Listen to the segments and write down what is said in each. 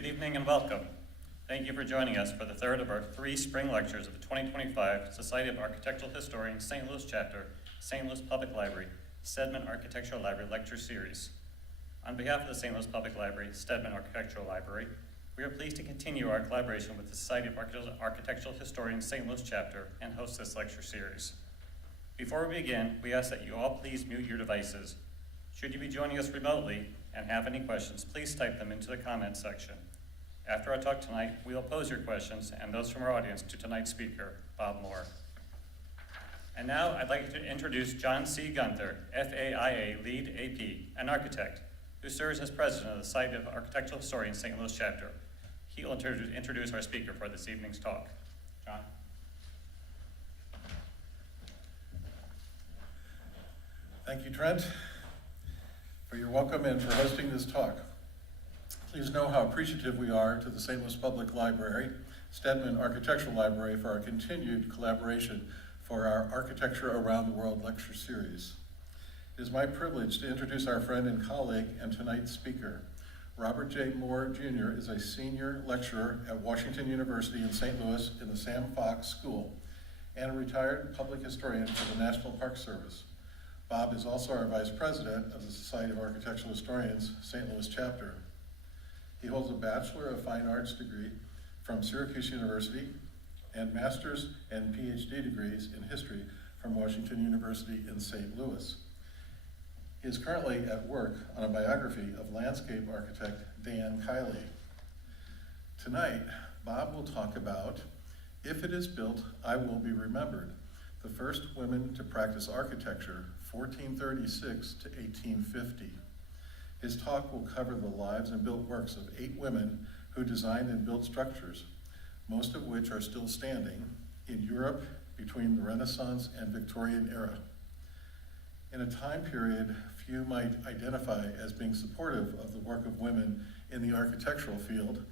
Good evening and welcome. Thank you for joining us for the third of our 3 spring lectures of the 2025 Society of Architectural Historians St. Louis Chapter, St. Louis Public Library, Steedman Architectural Library Lecture Series. On behalf of the St. Louis Public Library, Steedman Architectural Library, we are pleased to continue our collaboration with the Society of Architectural Historians St. Louis Chapter and host this lecture series. Before we begin, we ask that you all please mute your devices. Should you be joining us remotely and have any questions, please type them into the comments section. After our talk tonight, we will pose your questions and those from our audience to tonight's speaker, Bob Moore. And now I'd like to introduce John C. Gunther, FAIA Lead AP, an architect, who serves as president of the Society of Architectural Historians St. Louis Chapter. He will introduce our speaker for this evening's talk. John? Thank you, Trent, for your welcome and for hosting this talk. Please know how appreciative we are to the St. Louis Public Library, Steedman Architectural Library, for our continued collaboration for our Architecture Around the World lecture series. It is my privilege to introduce our friend and colleague and tonight's speaker. Robert J. Moore, Jr. is a senior lecturer at Washington University in St. Louis in the Sam Fox School and a retired public historian for the National Park Service. Bob is also our vice president of the Society of Architectural Historians St. Louis Chapter. He holds a Bachelor of Fine Arts degree from Syracuse University and master's and PhD degrees in history from Washington University in St. Louis. He is currently at work on a biography of landscape architect Dan Kiley. Tonight, Bob will talk about If It Is Built, I Will Be Remembered, the first women to practice architecture, 1436 to 1850. His talk will cover the lives and built works of 8 women who designed and built structures, most of which are still standing, in Europe between the Renaissance and Victorian era. In a time period few might identify as being supportive of the work of women in the architectural field,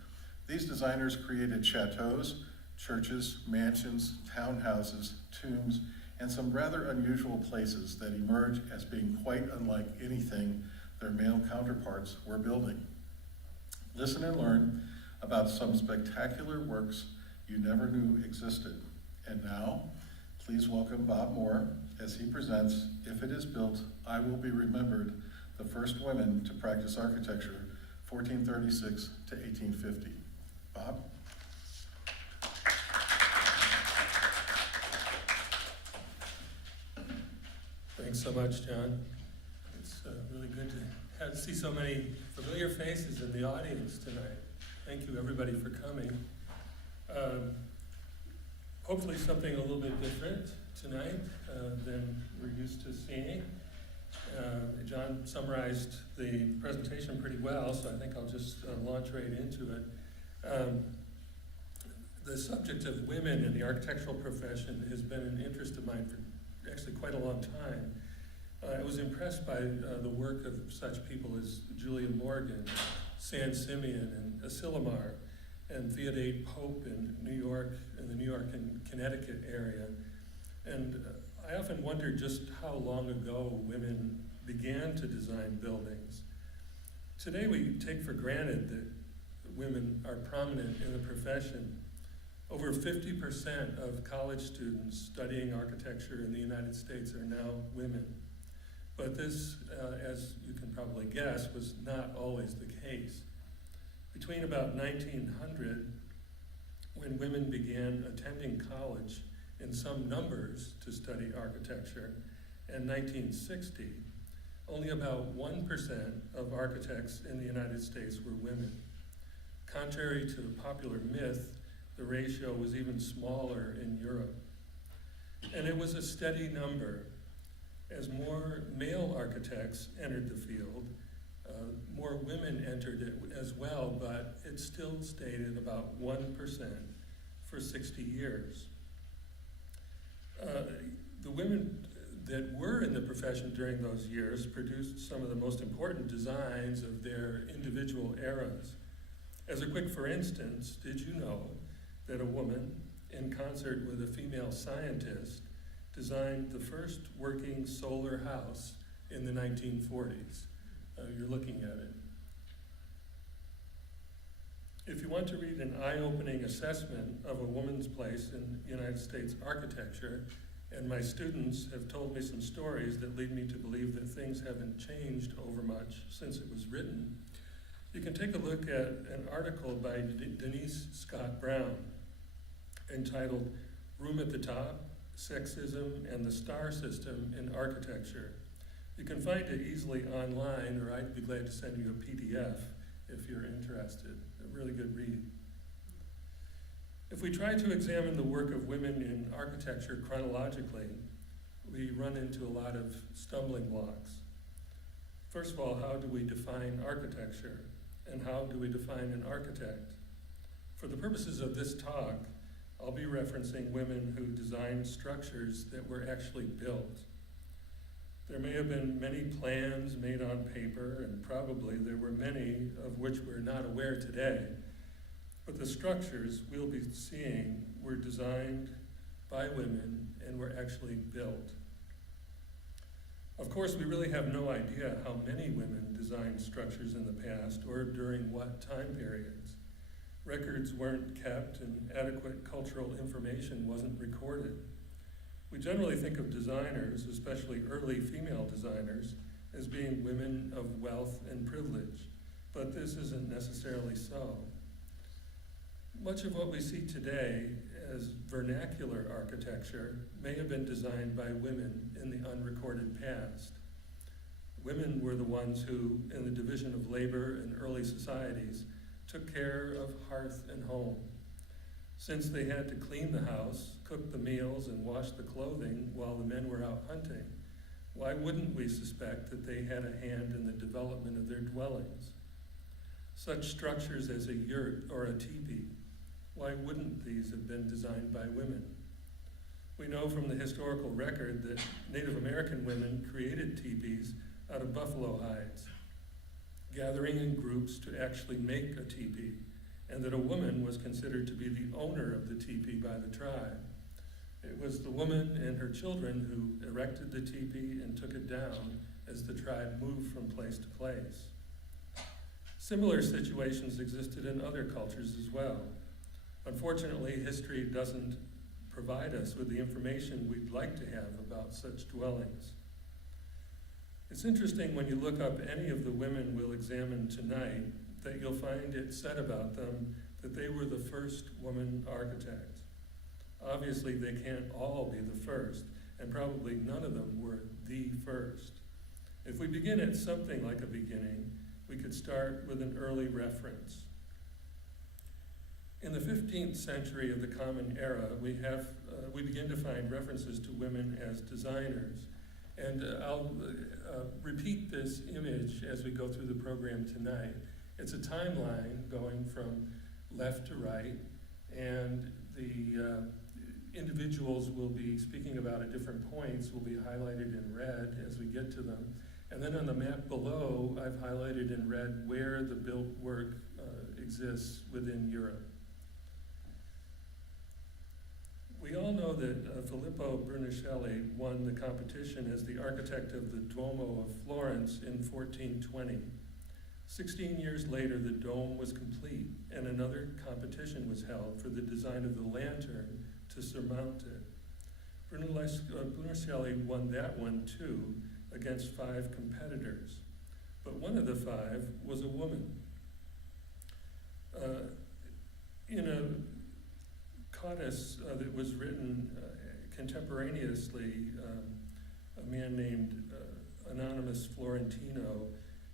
these designers created chateaus, churches, mansions, townhouses, tombs, and some rather unusual places that emerge as being quite unlike anything their male counterparts were building. Listen and learn about some spectacular works you never knew existed. And now, please welcome Bob Moore as he presents If It Is Built, I Will Be Remembered, the first women to practice architecture, 1436 to 1850. Bob? Thanks so much, John. It's really good to see so many familiar faces in the audience tonight. Thank you, everybody, for coming. Hopefully something a little bit different tonight than we're used to seeing. John summarized the presentation pretty well, so I think I'll just launch right into it. The subject of women in the architectural profession has been an interest of mine for actually quite a long time. I was impressed by the work of such people as Julia Morgan, San Simeon, and Asilomar, and Theodate Pope in New York, in the New York and Connecticut area. And I often wondered just how long ago women began to design buildings. Today we take for granted that women are prominent in the profession. Over 50% of college students studying architecture in the United States are now women. But this, as you can probably guess, was not always the case. Between about 1900, when women began attending college in some numbers to study architecture, and 1960, only about 1% of architects in the United States were women. Contrary to the popular myth, the ratio was even smaller in Europe. And it was a steady number. As more male architects entered the field, more women entered it as well, but it still stayed at about 1% for 60 years. The women that were in the profession during those years produced some of the most important designs of their individual eras. As a quick for instance, did you know that a woman, in concert with a female scientist, designed the first working solar house in the 1940s? You're looking at it. If you want to read an eye-opening assessment of a woman's place in United States architecture, and my students have told me some stories that lead me to believe that things haven't changed over much since it was written, you can take a look at an article by Denise Scott Brown entitled "Room at the Top, Sexism and the Star System in Architecture." You can find it easily online, or I'd be glad to send you a PDF if you're interested. A really good read. If we try to examine the work of women in architecture chronologically, we run into a lot of stumbling blocks. First of all, how do we define architecture? And how do we define an architect? For the purposes of this talk, I'll be referencing women who designed structures that were actually built. There may have been many plans made on paper, and probably there were many of which we're not aware today. But the structures we'll be seeing were designed by women and were actually built. Of course, we really have no idea how many women designed structures in the past or during what time periods. Records weren't kept and adequate cultural information wasn't recorded. We generally think of designers, especially early female designers, as being women of wealth and privilege, but this isn't necessarily so. Much of what we see today as vernacular architecture may have been designed by women in the unrecorded past. Women were the ones who, in the division of labor in early societies, took care of hearth and home. Since they had to clean the house, cook the meals, and wash the clothing while the men were out hunting, why wouldn't we suspect that they had a hand in the development of their dwellings? Such structures as a yurt or a teepee, why wouldn't these have been designed by women? We know from the historical record that Native American women created teepees out of buffalo hides, gathering in groups to actually make a teepee, and that a woman was considered to be the owner of the teepee by the tribe. It was the woman and her children who erected the teepee and took it down as the tribe moved from place to place. Similar situations existed in other cultures as well. Unfortunately, history doesn't provide us with the information we'd like to have about such dwellings. It's interesting when you look up any of the women we'll examine tonight that you'll find it said about them that they were the first woman architect. Obviously, they can't all be the first, and probably none of them were the first. If we begin at something like a beginning, we could start with an early reference. In the 15th century of the Common Era, we begin to find references to women as designers. And I'll repeat this image as we go through the program tonight. It's a timeline going from left to right, and the individuals we'll be speaking about at different points will be highlighted in red as we get to them. And then on the map below, I've highlighted in red where the built work exists within Europe. We all know that Filippo Brunelleschi won the competition as the architect of the Duomo of Florence in 1420. 16 years later, the dome was complete, and another competition was held for the design of the lantern to surmount it. Brunelleschi won that one too, against 5 competitors, but one of the 5 was a woman. In a codice that was written contemporaneously, a man named Anonymous Florentino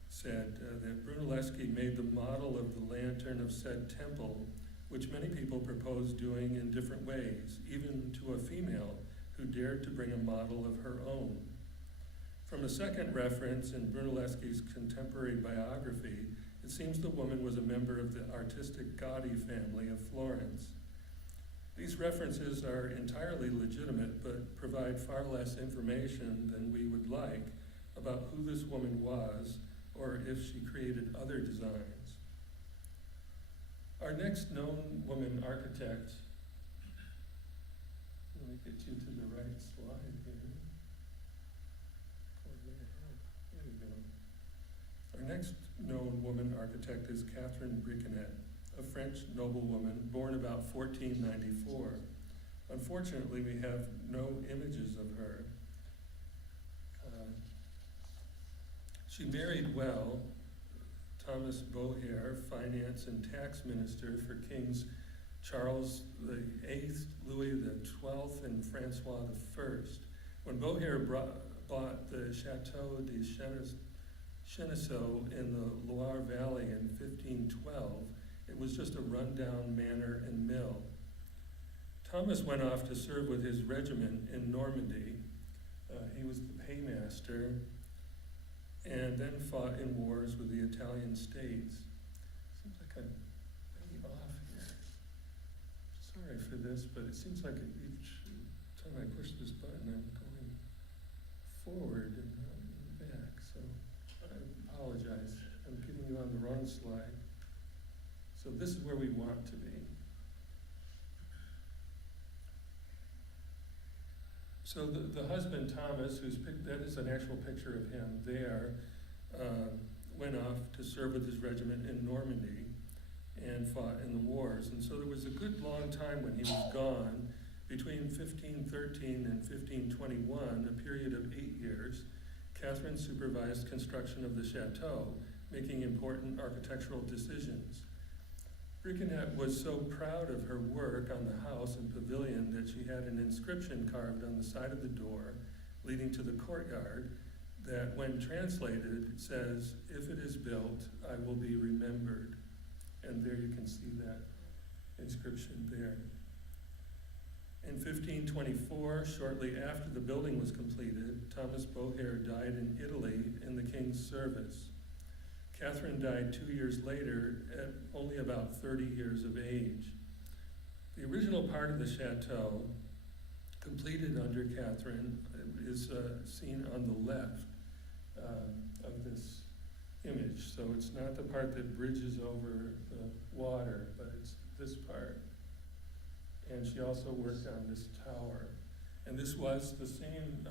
said that Brunelleschi made the model of the lantern of said temple, which many people proposed doing in different ways, even to a female who dared to bring a model of her own. From a second reference in Brunelleschi's contemporary biography, it seems the woman was a member of the artistic Gaudy family of Florence. These references are entirely legitimate, but provide far less information than we would like about who this woman was or if she created other designs. Our next known woman architect, let me get you to the right slide here. There we go. Our next known woman architect is Catherine Briconnet, a French noblewoman born about 1494. Unfortunately, we have no images of her. She married well. Thomas Beauhaire, finance and tax minister for Kings Charles VIII, Louis XII, and Francois I. When Beauhaire bought the Chateau de Cheneseaux in the Loire Valley in 1512, it was just a rundown manor and mill. Thomas went off to serve with his regiment in Normandy. He was the paymaster, and then fought in wars with the Italian states. Seems like I'm maybe off here. Sorry for this, but it seems like each time I push this button, I'm going forward and not back. So I apologize. I'm getting you on the wrong slide. So this is where we want to be. So the husband, Thomas, that is an actual picture of him there, went off to serve with his regiment in Normandy and fought in the wars. And so there was a good long time when he was gone, between 1513 and 1521, a period of 8 years. Catherine supervised construction of the chateau, making important architectural decisions. Brigonnet was so proud of her work on the house and pavilion that she had an inscription carved on the side of the door leading to the courtyard that, when translated, says, "If it is built, I will be remembered." And there you can see that inscription there. In 1524, shortly after the building was completed, Thomas Beauhaire died in Italy in the king's service. Catherine died 2 years later at only about 30 years of age. The original part of the chateau, completed under Catherine, is seen on the left of this image. So it's not the part that bridges over the water, but it's this part. And she also worked on this tower. And this was the same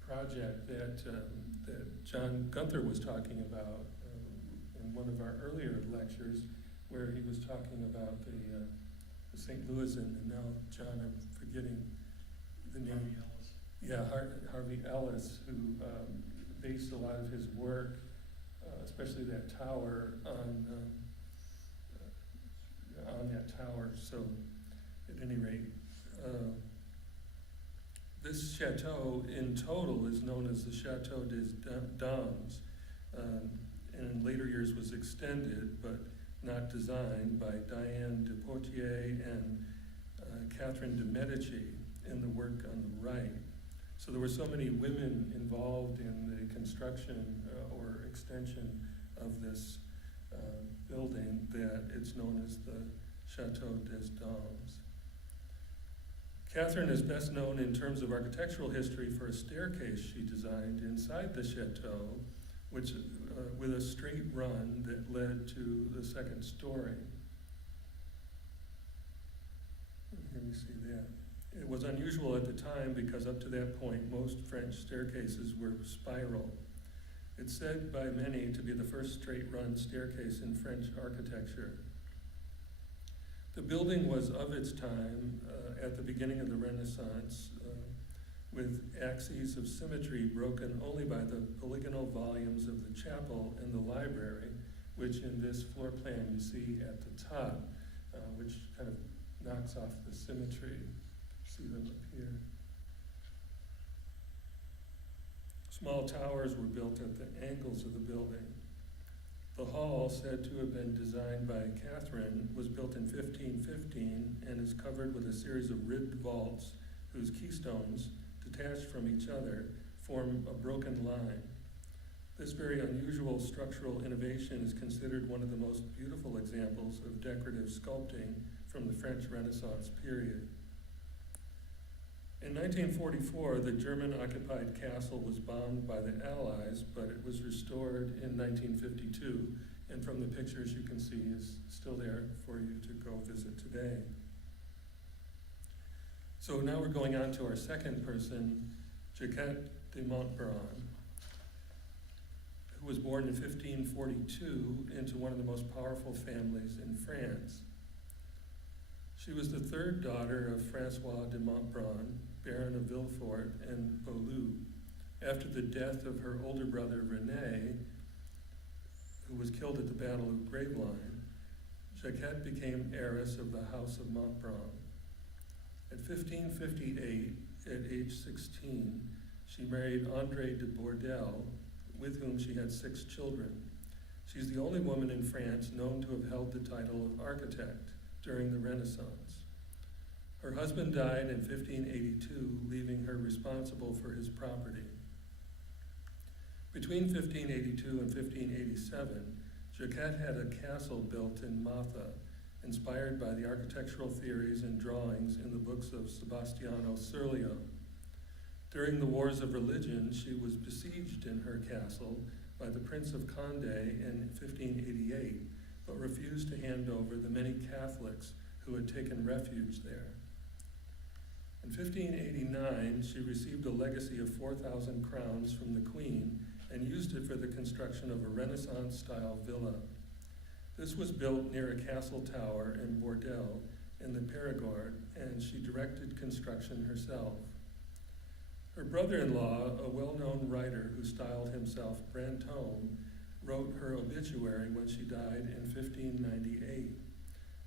project that John Gunther was talking about in one of our earlier lectures, where he was talking about the St. Louisan, and now, John, I'm forgetting the name. Harvey Ellis. Yeah, Harvey Ellis, who based a lot of his work, especially that tower, on that tower. So, at any rate, this chateau in total is known as the Chateau des Dames, and in later years was extended, but not designed, by Diane de Poitiers and Catherine de Medici in the work on the right. So there were so many women involved in the construction or extension of this building that it's known as the Chateau des Dames. Catherine is best known in terms of architectural history for a staircase she designed inside the chateau, which with a straight run that led to the second story. Here we see that. It was unusual at the time because up to that point, most French staircases were spiral. It's said by many to be the first straight-run staircase in French architecture. The building was of its time at the beginning of the Renaissance, with axes of symmetry broken only by the polygonal volumes of the chapel and the library, which in this floor plan you see at the top, which kind of knocks off the symmetry. See them up here. Small towers were built at the angles of the building. The hall, said to have been designed by Catherine, was built in 1515 and is covered with a series of ribbed vaults whose keystones, detached from each other, form a broken line. This very unusual structural innovation is considered one of the most beautiful examples of decorative sculpting from the French Renaissance period. In 1944, the German-occupied castle was bombed by the Allies, but it was restored in 1952, and from the pictures you can see is still there for you to go visit today. So now we're going on to our second person, Jacquette de Montbrun. who was born in 1542 into one of the most powerful families in France. She was the third daughter of Francois de Montbrun, Baron of Villefort and Beaulieu. After the death of her older brother René, who was killed at the Battle of Gravelines, Jacquette became heiress of the House of Montbrun. At 1558, at age 16, she married André de Bourdelle, with whom she had 6 children. She's the only woman in France known to have held the title of architect during the Renaissance. Her husband died in 1582, leaving her responsible for his property. Between 1582 and 1587, Jacquette had a castle built in Matha, inspired by the architectural theories and drawings in the books of Sebastiano Serlio. During the Wars of Religion, she was besieged in her castle by the Prince of Condé in 1588, but refused to hand over the many Catholics who had taken refuge there. In 1589, she received a legacy of 4,000 crowns from the Queen and used it for the construction of a Renaissance-style villa. This was built near a castle tower in Bordeaux in the Périgord, and she directed construction herself. Her brother-in-law, a well-known writer who styled himself Brantôme, wrote her obituary when she died in 1598.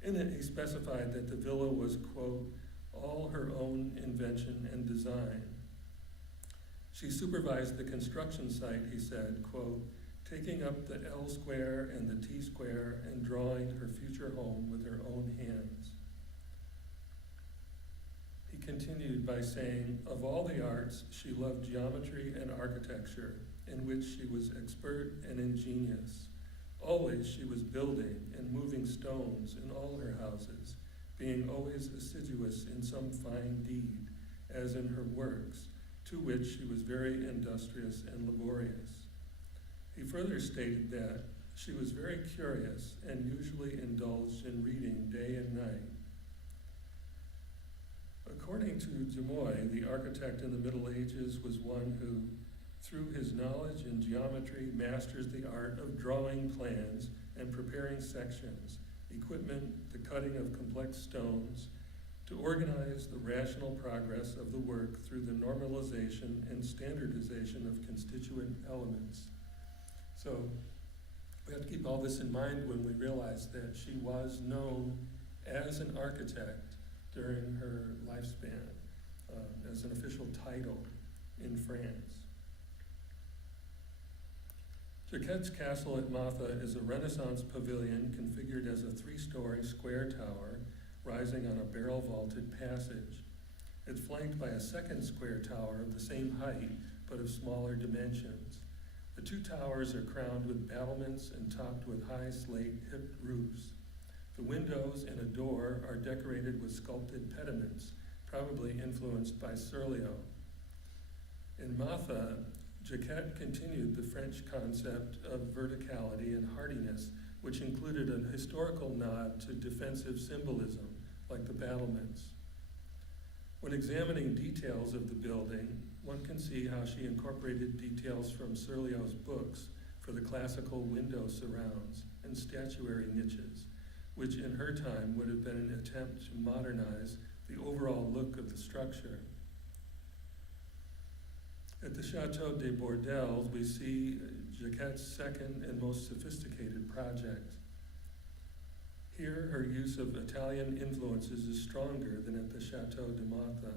In it, he specified that the villa was, quote, all her own invention and design. She supervised the construction site, he said, quote, taking up the L square and the T square and drawing her future home with her own hands. He continued by saying, of all the arts, she loved geometry and architecture, in which she was expert and ingenious. Always she was building and moving stones in all her houses, being always assiduous in some fine deed, as in her works, to which she was very industrious and laborious. He further stated that she was very curious and usually indulged in reading day and night. According to Dumoy, the architect in the Middle Ages was one who, through his knowledge in geometry, masters the art of drawing plans and preparing sections, equipment, the cutting of complex stones, to organize the rational progress of the work through the normalization and standardization of constituent elements. So we have to keep all this in mind when we realize that she was known as an architect during her lifespan, as an official title in France. Jacquette's castle at Matha is a Renaissance pavilion configured as a 3-story square tower rising on a barrel-vaulted passage. It's flanked by a second square tower of the same height, but of smaller dimensions. The 2 towers are crowned with battlements and topped with high slate hipped roofs. The windows and a door are decorated with sculpted pediments, probably influenced by Serlio. In Matha, Jacquette continued the French concept of verticality and hardiness, which included a historical nod to defensive symbolism, like the battlements. When examining details of the building, one can see how she incorporated details from Serlio's books for the classical window surrounds and statuary niches, which in her time would have been an attempt to modernize the overall look of the structure. At the Chateau de Bourdelle, we see Jacquette's second and most sophisticated project. Here, her use of Italian influences is stronger than at the Chateau de Matha.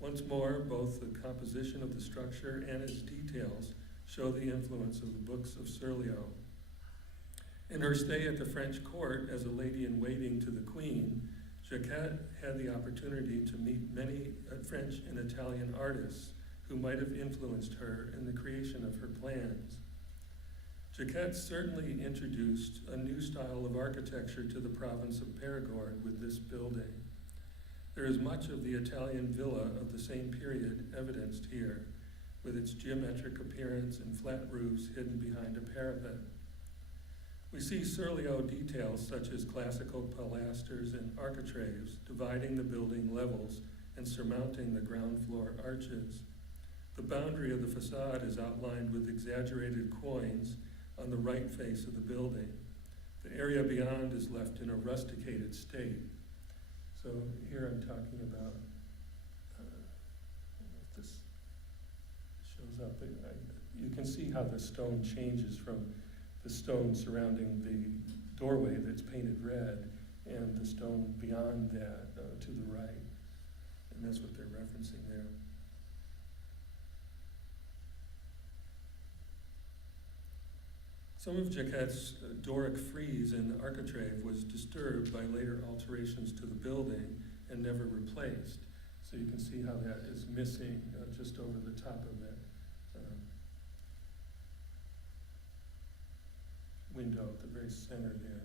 Once more, both the composition of the structure and its details show the influence of the books of Serlio. In her stay at the French court as a lady-in-waiting to the Queen, Jacquette had the opportunity to meet many French and Italian artists who might have influenced her in the creation of her plans. Jacquette certainly introduced a new style of architecture to the province of Périgord with this building. There is much of the Italian villa of the same period evidenced here, with its geometric appearance and flat roofs hidden behind a parapet. We see Serlio details such as classical pilasters and architraves dividing the building levels and surmounting the ground floor arches. The boundary of the facade is outlined with exaggerated quoins on the right face of the building. The area beyond is left in a rusticated state. So here I'm talking about, I don't know if this shows up, but you can see how the stone changes from the stone surrounding the doorway that's painted red and the stone beyond that to the right. And that's what they're referencing there. Some of Jacquette's Doric frieze in the architrave was disturbed by later alterations to the building and never replaced. So you can see how that is missing just over the top of that window at the very center there.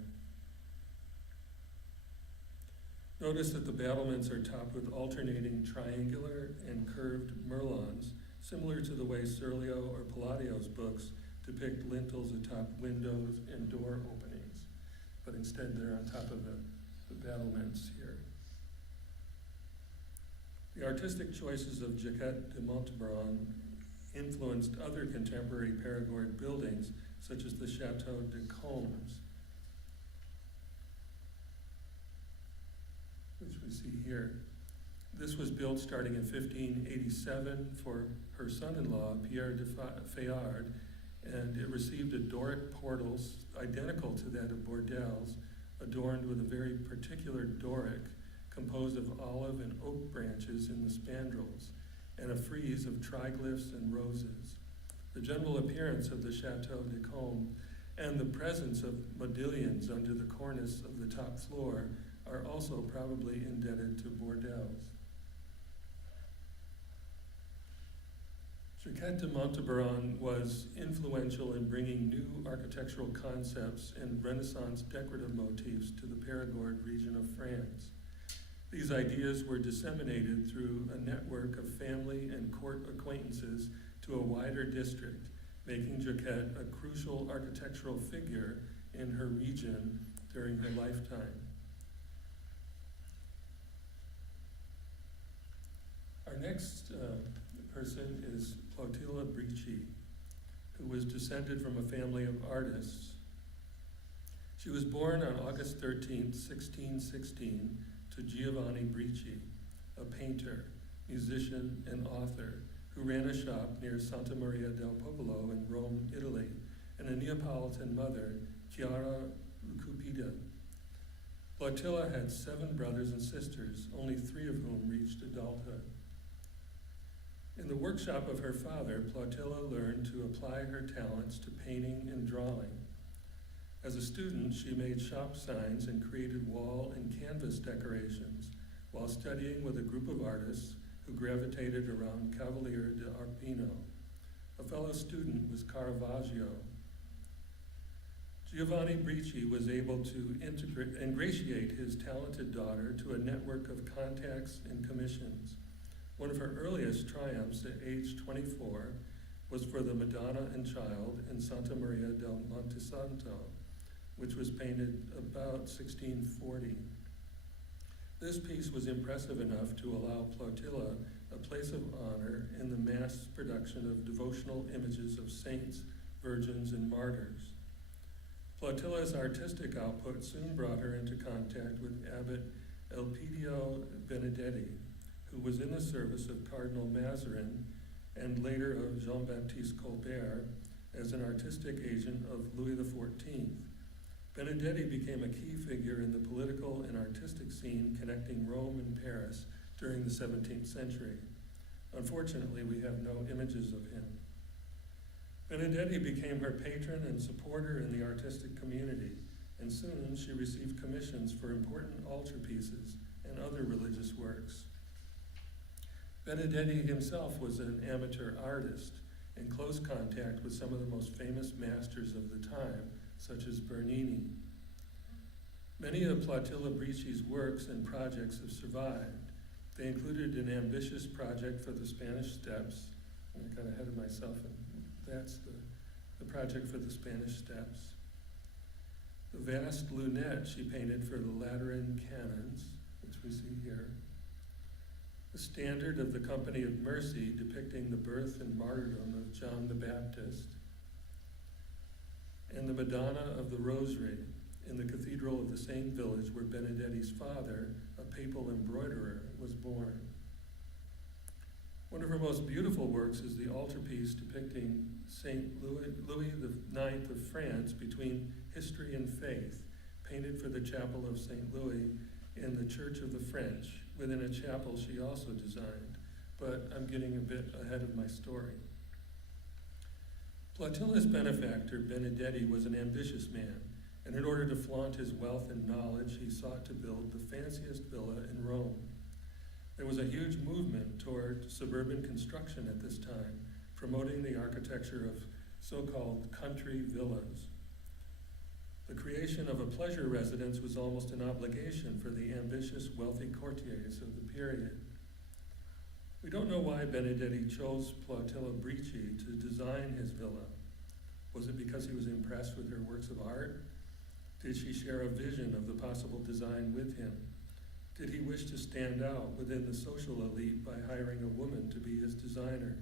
Notice that the battlements are topped with alternating triangular and curved merlons, similar to the way Serlio or Palladio's books depict lintels atop windows and door openings, but instead they're on top of the battlements here. The artistic choices of Jacquette de Montauban influenced other contemporary Périgord buildings, such as the Chateau de Combes, which we see here. This was built starting in 1587 for her son-in-law, Pierre de Fayard, and it received a Doric portals identical to that of Bordel's, adorned with a very particular Doric composed of olive and oak branches in the spandrels, and a frieze of triglyphs and roses. The general appearance of the Chateau de Combes and the presence of modillions under the cornice of the top floor are also probably indebted to Bordel's. Jacquette de Montauban was influential in bringing new architectural concepts and Renaissance decorative motifs to the Périgord region of France. These ideas were disseminated through a network of family and court acquaintances to a wider district, making Jacquette a crucial architectural figure in her region during her lifetime. Our next person is Clotilde Brici, who was descended from a family of artists. She was born on August 13th, 1616, to Giovanni Brici, a painter, musician, and author who ran a shop near Santa Maria del Popolo in Rome, Italy, and a Neapolitan mother, Chiara Cupida. Clotilde had 7 brothers and sisters, only 3 of whom reached adulthood. In the workshop of her father, Clotilde learned to apply her talents to painting and drawing. As a student, she made shop signs and created wall and canvas decorations while studying with a group of artists who gravitated around Cavalier de Arpino. A fellow student was Caravaggio. Giovanni Brici was able to ingratiate his talented daughter to a network of contacts and commissions. One of her earliest triumphs at age 24 was for the Madonna and Child in Santa Maria del Montesanto, which was painted about 1640. This piece was impressive enough to allow Clotilde a place of honor in the mass production of devotional images of saints, virgins, and martyrs. Clotilde's artistic output soon brought her into contact with Abbot Elpidio Benedetti, who was in the service of Cardinal Mazarin and later of Jean-Baptiste Colbert as an artistic agent of Louis XIV. Benedetti became a key figure in the political and artistic scene connecting Rome and Paris during the 17th century. Unfortunately, we have no images of him. Benedetti became her patron and supporter in the artistic community, and soon she received commissions for important altarpieces and other religious works. Benedetti himself was an amateur artist in close contact with some of the most famous masters of the time, such as Bernini. Many of Clotilde Brici's works and projects have survived. They included an ambitious project for the Spanish Steps. I got ahead of myself, and that's the project for the Spanish Steps. The vast lunette she painted for the Lateran canons, which we see here. the Standard of the Company of Mercy depicting the birth and martyrdom of John the Baptist, and the Madonna of the Rosary in the Cathedral of the same village where Benedetti's father, a papal embroiderer, was born. One of her most beautiful works is the altarpiece depicting Saint Louis IX of France between history and faith, painted for the chapel of Saint Louis in the Church of the French, within a chapel she also designed, but I'm getting a bit ahead of my story. Platilla's benefactor, Benedetti, was an ambitious man, and in order to flaunt his wealth and knowledge, he sought to build the fanciest villa in Rome. There was a huge movement toward suburban construction at this time, promoting the architecture of so-called country villas. The creation of a pleasure residence was almost an obligation for the ambitious, wealthy courtiers of the period. We don't know why Benedetti chose Platilla Brici to design his villa. Was it because he was impressed with her works of art? Did she share a vision of the possible design with him? Did he wish to stand out within the social elite by hiring a woman to be his designer?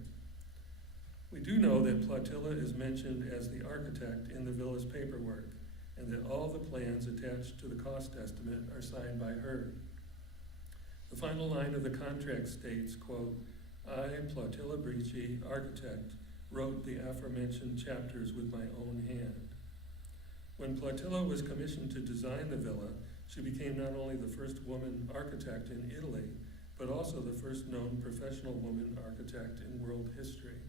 We do know that Platilla is mentioned as the architect in the villa's paperwork, and that all the plans attached to the cost estimate are signed by her. The final line of the contract states, quote, "I, Platilla Brici, architect, wrote the aforementioned chapters with my own hand." When Platilla was commissioned to design the villa, she became not only the first woman architect in Italy, but also the first known professional woman architect in world history.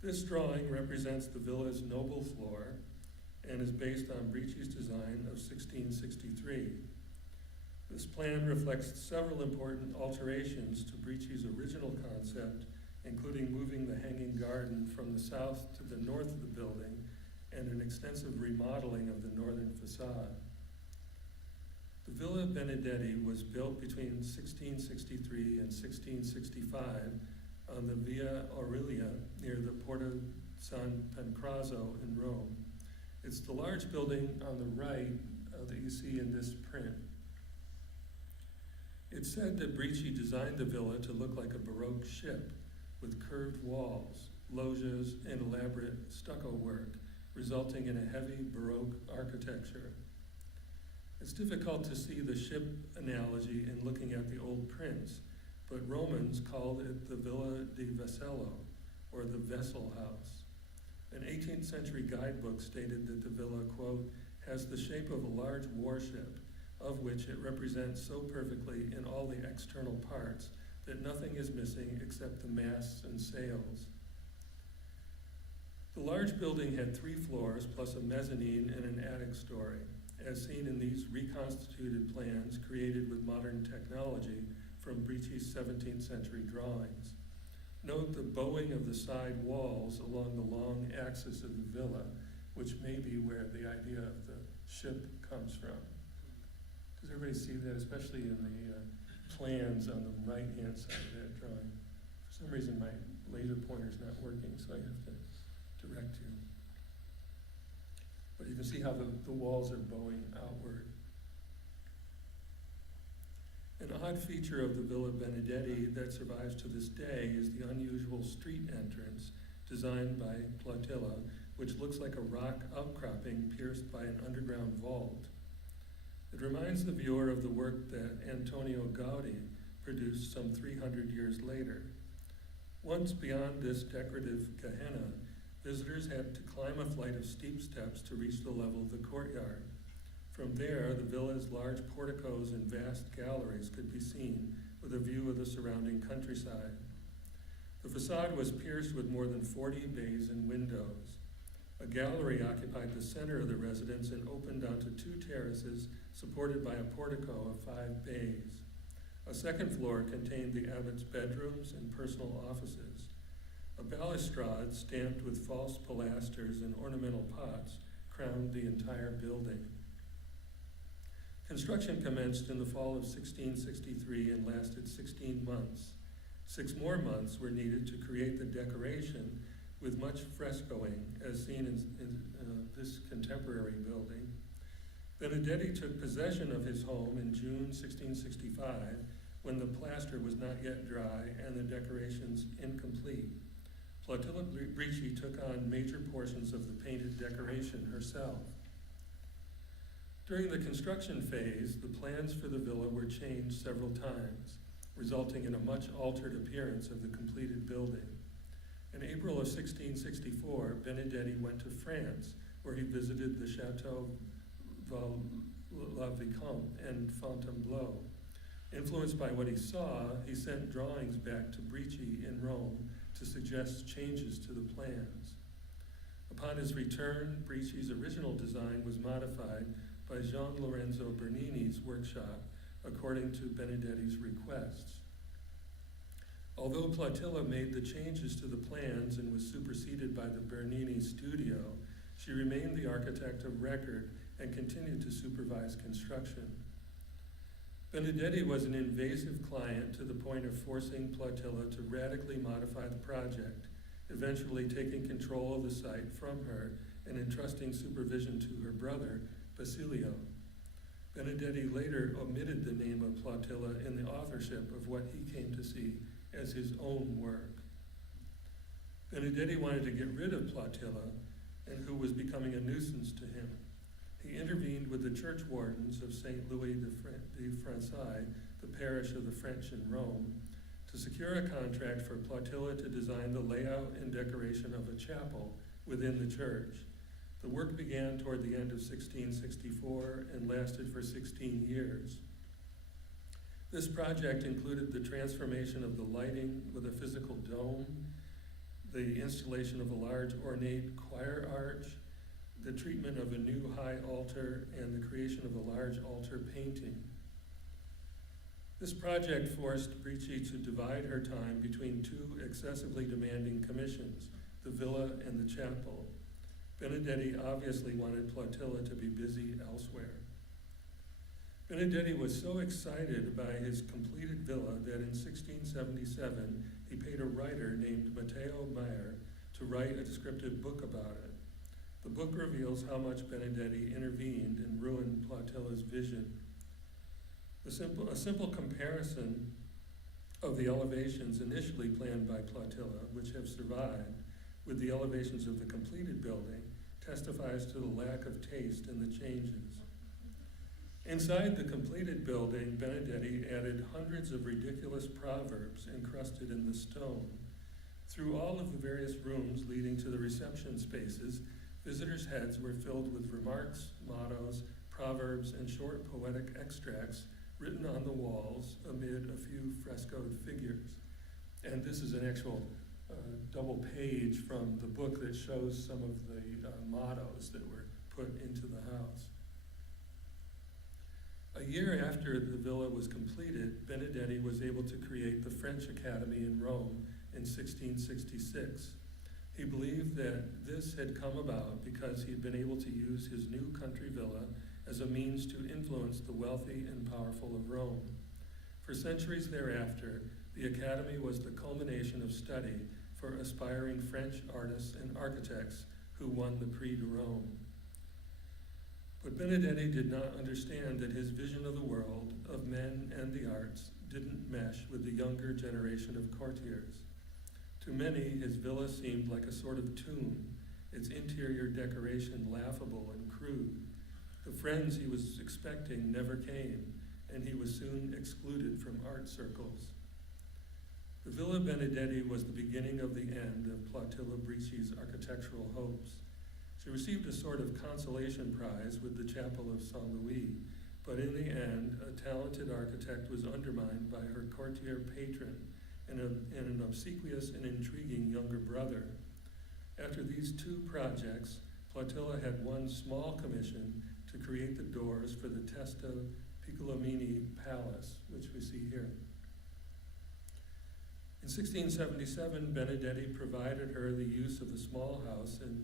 This drawing represents the villa's noble floor and is based on Brici's design of 1663. This plan reflects several important alterations to Brici's original concept, including moving the hanging garden from the south to the north of the building and an extensive remodeling of the northern facade. The Villa Benedetti was built between 1663 and 1665 on the Via Aurelia near the Porta San Pancrazio in Rome. It's the large building on the right that you see in this print. It's said that Brici designed the villa to look like a Baroque ship with curved walls, loggias, and elaborate stucco work, resulting in a heavy Baroque architecture. It's difficult to see the ship analogy in looking at the old prints, but Romans called it the Villa di Vesello, or the vessel house. An 18th century guidebook stated that the villa, quote, has the shape of a large warship, of which it represents so perfectly in all the external parts that nothing is missing except the masts and sails. The large building had 3 floors plus a mezzanine and an attic story, as seen in these reconstituted plans created with modern technology from Brici's 17th century drawings. Note the bowing of the side walls along the long axis of the villa, which may be where the idea of the ship comes from. Does everybody see that, especially in the plans on the right-hand side of that drawing? For some reason, my laser pointer's not working, so I have to direct you. But you can see how the walls are bowing outward. An odd feature of the Villa Benedetti that survives to this day is the unusual street entrance designed by Platilla, which looks like a rock outcropping pierced by an underground vault. It reminds the viewer of the work that Antonio Gaudi produced some 300 years later. Once beyond this decorative Gehenna, visitors had to climb a flight of steep steps to reach the level of the courtyard. From there, the villa's large porticos and vast galleries could be seen with a view of the surrounding countryside. The facade was pierced with more than 40 bays and windows. A gallery occupied the center of the residence and opened onto 2 terraces supported by a portico of 5 bays. A second floor contained the abbot's bedrooms and personal offices. A balustrade stamped with false pilasters and ornamental pots crowned the entire building. Construction commenced in the fall of 1663 and lasted 16 months. 6 more months were needed to create the decoration with much frescoing, as seen in this contemporary building. Benedetti took possession of his home in June 1665 when the plaster was not yet dry and the decorations incomplete. Plautilla Brici took on major portions of the painted decoration herself. During the construction phase, the plans for the villa were changed several times, resulting in a much altered appearance of the completed building. In April of 1664, Benedetti went to France, where he visited the Chateau la Vicomte and Fontainebleau. Influenced by what he saw, he sent drawings back to Brici in Rome to suggest changes to the plans. Upon his return, Brici's original design was modified by Gian Lorenzo Bernini's workshop according to Benedetti's requests. Although Plautilla made the changes to the plans and was superseded by the Bernini studio, she remained the architect of record and continued to supervise construction. Benedetti was an invasive client to the point of forcing Plautilla to radically modify the project, eventually taking control of the site from her and entrusting supervision to her brother, Basilio. Benedetti later omitted the name of Plautilla in the authorship of what he came to see as his own work. Benedetti wanted to get rid of Plautilla, and who was becoming a nuisance to him. He intervened with the church wardens of St. Louis de Francais, the parish of the French in Rome, to secure a contract for Plautilla to design the layout and decoration of a chapel within the church. The work began toward the end of 1664 and lasted for 16 years. This project included the transformation of the lighting with a physical dome, the installation of a large ornate choir arch, the treatment of a new high altar, and the creation of a large altar painting. This project forced Brici to divide her time between two excessively demanding commissions, the villa and the chapel. Benedetti obviously wanted Plautilla to be busy elsewhere. Benedetti was so excited by his completed villa that in 1677 he paid a writer named Matteo Meyer to write a descriptive book about it. The book reveals how much Benedetti intervened and ruined Plautilla's vision. A simple comparison of the elevations initially planned by Plautilla, which have survived, with the elevations of the completed building, testifies to the lack of taste in the changes. Inside the completed building, Benedetti added hundreds of ridiculous proverbs encrusted in the stone. Through all of the various rooms leading to the reception spaces, visitors' heads were filled with remarks, mottos, proverbs, and short poetic extracts written on the walls amid a few frescoed figures. And this is an actual double page from the book that shows some of the mottos that were put into the house. A year after the villa was completed, Benedetti was able to create the French Academy in Rome in 1666. He believed that this had come about because he had been able to use his new country villa as a means to influence the wealthy and powerful of Rome. For centuries thereafter, the Academy was the culmination of study for aspiring French artists and architects who won the Prix de Rome. But Benedetti did not understand that his vision of the world, of men and the arts, didn't mesh with the younger generation of courtiers. To many, his villa seemed like a sort of tomb, its interior decoration laughable and crude. The friends he was expecting never came, and he was soon excluded from art circles. The Villa Benedetti was the beginning of the end of Plautilla Brici's architectural hopes. She received a sort of consolation prize with the Chapel of Saint Louis, but in the end, a talented architect was undermined by her courtier patron and an obsequious and intriguing younger brother. After these two projects, Plautilla had one small commission to create the doors for the Testa Piccolomini Palace, which we see here. In 1677, Benedetti provided her the use of the small house in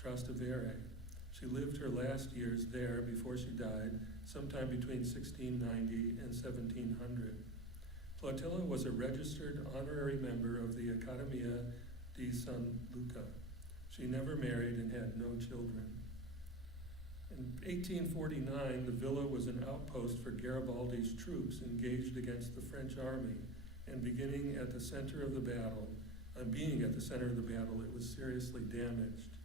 Trastevere. She lived her last years there before she died, sometime between 1690 and 1700. Plautilla was a registered honorary member of the Accademia di San Luca. She never married and had no children. In 1849, the villa was an outpost for Garibaldi's troops engaged against the French army, and being at the center of the battle, it was seriously damaged.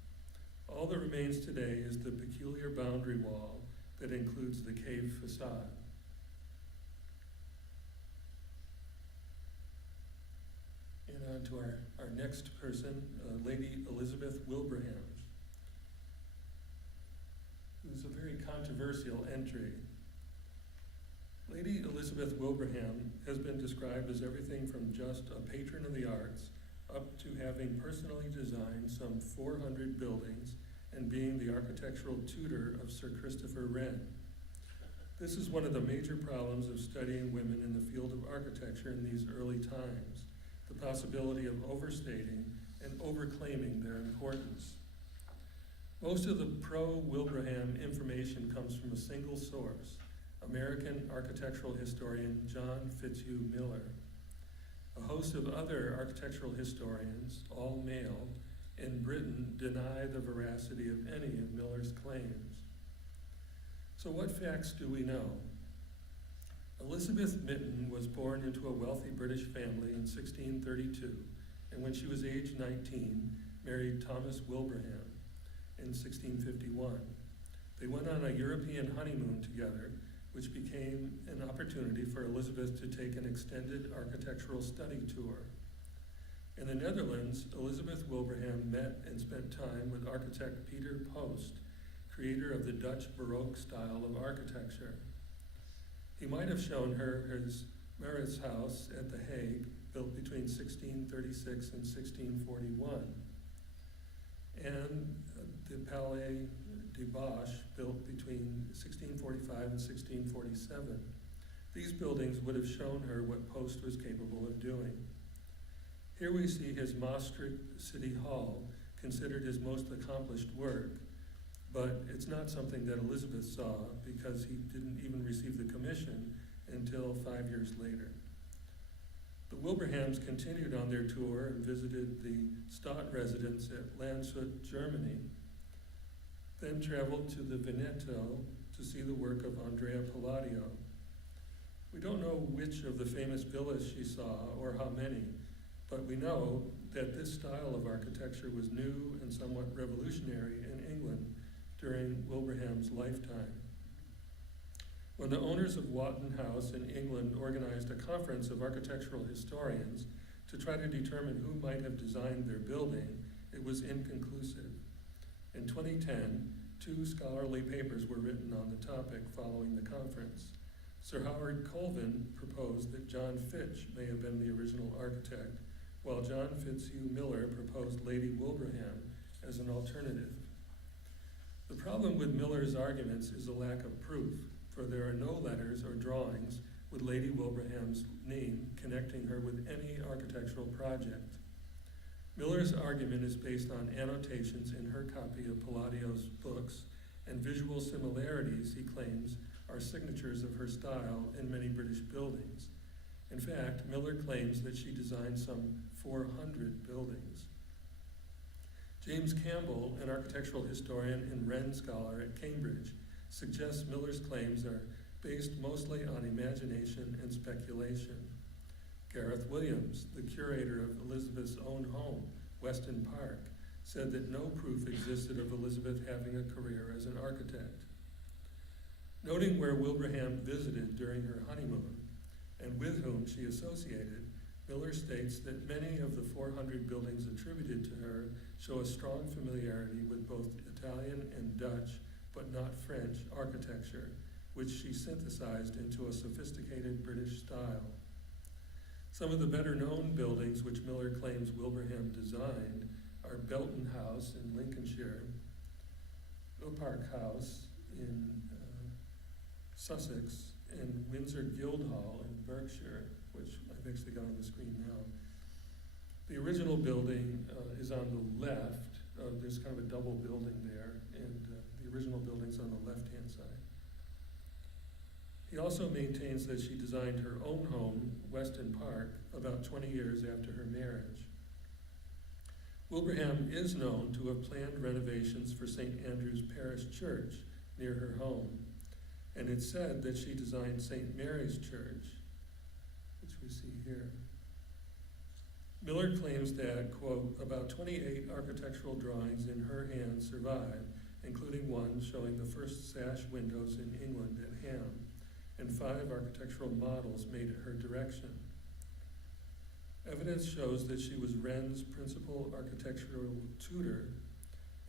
All that remains today is the peculiar boundary wall that includes the cave facade. And on to our next person, Lady Elizabeth Wilbraham, who's a very controversial entry. Lady Elizabeth Wilbraham has been described as everything from just a patron of the arts up to having personally designed some 400 buildings and being the architectural tutor of Sir Christopher Wren. This is one of the major problems of studying women in the field of architecture in these early times, the possibility of overstating and overclaiming their importance. Most of the pro-Wilbraham information comes from a single source, American architectural historian John Fitzhugh Miller. A host of other architectural historians, all male, in Britain deny the veracity of any of Miller's claims. So what facts do we know? Elizabeth Mitten was born into a wealthy British family in 1632, and when she was age 19, married Thomas Wilbraham in 1651. They went on a European honeymoon together, which became an opportunity for Elizabeth to take an extended architectural study tour. In the Netherlands, Elizabeth Wilbraham met and spent time with architect Peter Post, creator of the Dutch Baroque style of architecture. He might have shown her his Maurits house at The Hague, built between 1636 and 1641, and the Palais de Bosch, built between 1645 and 1647. These buildings would have shown her what Post was capable of doing. Here we see his Maastricht City Hall, considered his most accomplished work, but it's not something that Elizabeth saw because he didn't even receive the commission until 5 years later. The Wilbrahams continued on their tour and visited the Stott residence at Landshut, Germany, then traveled to the Veneto to see the work of Andrea Palladio. We don't know which of the famous villas she saw or how many, but we know that this style of architecture was new and somewhat revolutionary in England during Wilbraham's lifetime. When the owners of Wotton House in England organized a conference of architectural historians to try to determine who might have designed their building, it was inconclusive. In 2010, 2 scholarly papers were written on the topic following the conference. Sir Howard Colvin proposed that John Fitch may have been the original architect, while John Fitzhugh Miller proposed Lady Wilbraham as an alternative. The problem with Miller's arguments is a lack of proof, for there are no letters or drawings with Lady Wilbraham's name connecting her with any architectural project. Miller's argument is based on annotations in her copy of Palladio's books and visual similarities he claims are signatures of her style in many British buildings. In fact, Miller claims that she designed some 400 buildings. James Campbell, an architectural historian and Wren scholar at Cambridge, suggests Miller's claims are based mostly on imagination and speculation. Gareth Williams, the curator of Elizabeth's own home, Weston Park, said that no proof existed of Elizabeth having a career as an architect. Noting where Wilbraham visited during her honeymoon and with whom she associated, Miller states that many of the 400 buildings attributed to her show a strong familiarity with both Italian and Dutch, but not French, architecture, which she synthesized into a sophisticated British style. Some of the better-known buildings which Miller claims Wilbraham designed are Belton House in Lincolnshire, Park House in Sussex, and Windsor Guildhall in Berkshire, which I've actually got on the screen now. The original building is on the left. There's kind of a double building there, and the original building's on the left-hand side. He also maintains that she designed her own home, Weston Park, about 20 years after her marriage. Wilbraham is known to have planned renovations for St. Andrew's Parish Church, near her home. And it's said that she designed St. Mary's Church, which we see here. Miller claims that, quote, about 28 architectural drawings in her hand survive, including one showing the first sash windows in England at Ham, and 5 architectural models made at her direction. Evidence shows that she was Wren's principal architectural tutor,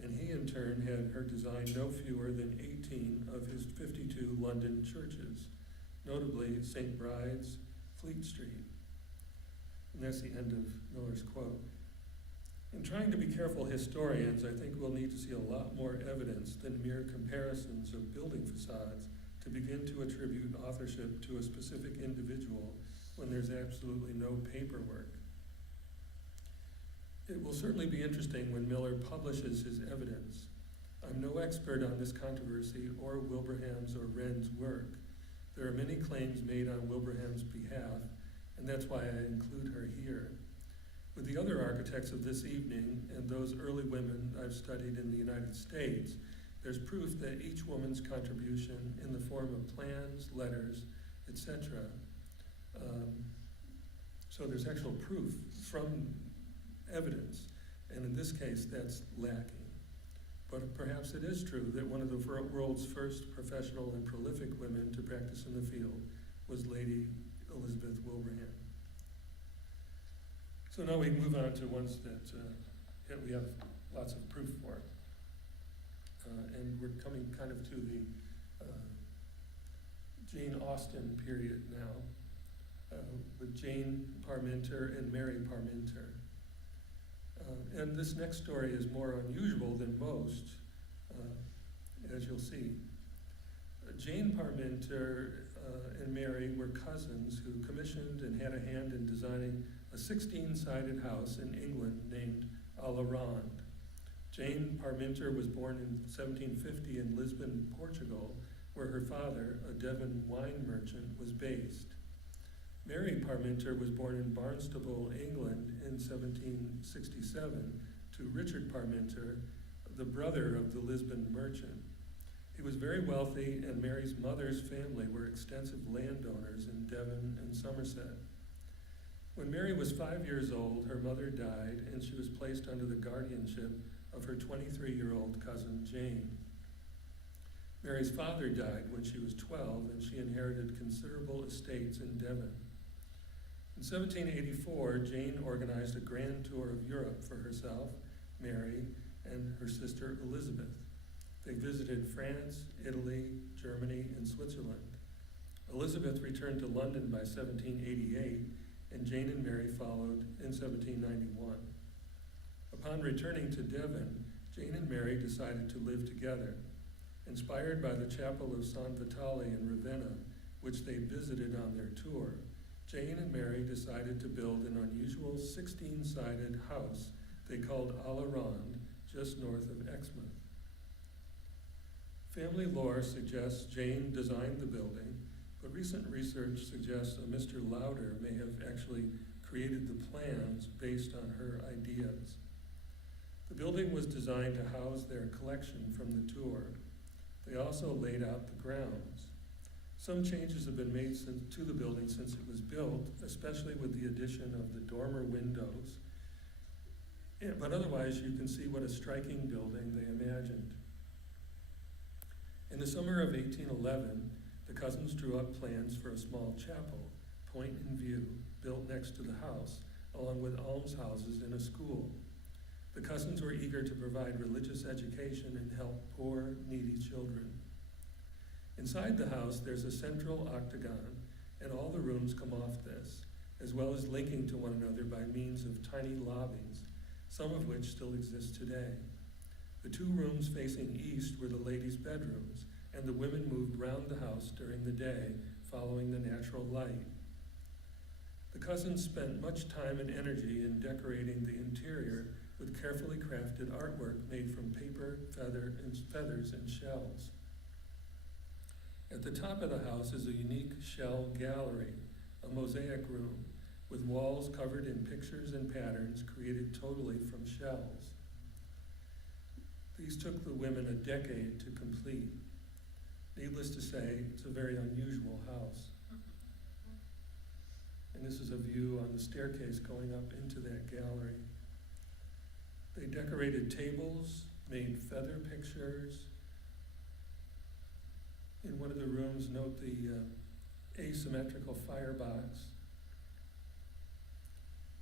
and he in turn had her design no fewer than 18 of his 52 London churches, notably St. Bride's, Fleet Street. And that's the end of Miller's quote. In trying to be careful historians, I think we'll need to see a lot more evidence than mere comparisons of building facades to begin to attribute authorship to a specific individual when there's absolutely no paperwork. It will certainly be interesting when Miller publishes his evidence. I'm no expert on this controversy or Wilbraham's or Wren's work. There are many claims made on Wilbraham's behalf, and that's why I include her here. With the other architects of this evening and those early women I've studied in the United States, there's proof that each woman's contribution in the form of plans, letters, etc. So there's actual proof from evidence, and in this case that's lacking. But perhaps it is true that one of the world's first professional and prolific women to practice in the field was Lady Elizabeth Wilbraham. So now we move on to ones that we have lots of proof for. And we're coming kind of to the Jane Austen period now, with Jane Parminter and Mary Parminter. And this next story is more unusual than most, as you'll see. Jane Parminter and Mary were cousins who commissioned and had a hand in designing a 16-sided house in England named Alarand. Jane Parminter was born in 1750 in Lisbon, Portugal, where her father, a Devon wine merchant, was based. Mary Parminter was born in Barnstable, England in 1767 to Richard Parminter, the brother of the Lisbon merchant. He was very wealthy, and Mary's mother's family were extensive landowners in Devon and Somerset. When Mary was 5 years old, her mother died, and she was placed under the guardianship of her 23-year-old cousin Jane. Mary's father died when she was 12, and she inherited considerable estates in Devon. In 1784, Jane organized a grand tour of Europe for herself, Mary, and her sister Elizabeth. They visited France, Italy, Germany, and Switzerland. Elizabeth returned to London by 1788, and Jane and Mary followed in 1791. Upon returning to Devon, Jane and Mary decided to live together. Inspired by the chapel of San Vitale in Ravenna, which they visited on their tour, Jane and Mary decided to build an unusual 16-sided house they called Alarand, just north of Exmouth. Family lore suggests Jane designed the building, but recent research suggests a Mr. Lauder may have actually created the plans based on her ideas. The building was designed to house their collection from the tour. They also laid out the grounds. Some changes have been made to the building since it was built, especially with the addition of the dormer windows. Yeah, but otherwise, you can see what a striking building they imagined. In the summer of 1811, the cousins drew up plans for a small chapel, point in view, built next to the house, along with almshouses and a school. The cousins were eager to provide religious education and help poor, needy children. Inside the house, there's a central octagon, and all the rooms come off this, as well as linking to one another by means of tiny lobbies, some of which still exist today. The 2 rooms facing east were the ladies' bedrooms, and the women moved round the house during the day, following the natural light. The cousins spent much time and energy in decorating the interior with carefully crafted artwork made from paper, feathers, and shells. At the top of the house is a unique shell gallery, a mosaic room, with walls covered in pictures and patterns created totally from shells. These took the women a decade to complete. Needless to say, it's a very unusual house. And this is a view on the staircase going up into that gallery. They decorated tables, made feather pictures. In one of the rooms, note the asymmetrical firebox.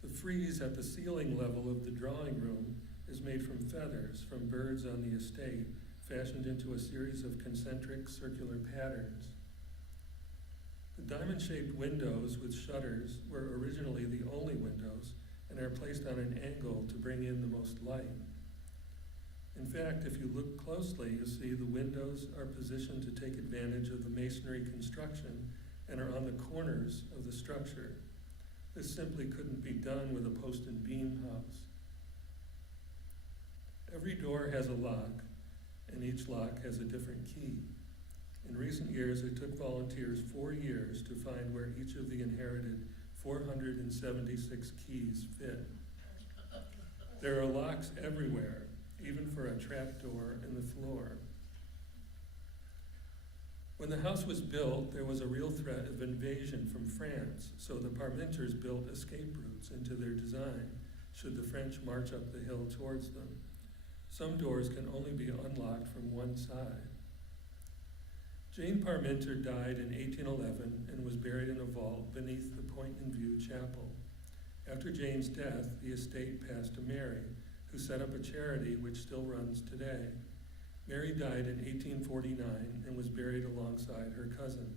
The frieze at the ceiling level of the drawing room is made from feathers from birds on the estate, fashioned into a series of concentric circular patterns. The diamond-shaped windows with shutters were originally the only windows and are placed on an angle to bring in the most light. In fact, if you look closely, you'll see the windows are positioned to take advantage of the masonry construction and are on the corners of the structure. This simply couldn't be done with a post and beam house. Every door has a lock, and each lock has a different key. In recent years, it took volunteers 4 years to find where each of the inherited 476 keys fit. There are locks everywhere, even for a trapdoor in the floor. When the house was built, there was a real threat of invasion from France, so the Parmenters built escape routes into their design, should the French march up the hill towards them. Some doors can only be unlocked from one side. Jane Parmenter died in 1811 and was buried in a vault beneath the Point in View Chapel. After Jane's death, the estate passed to Mary, who set up a charity which still runs today. Mary died in 1849 and was buried alongside her cousin.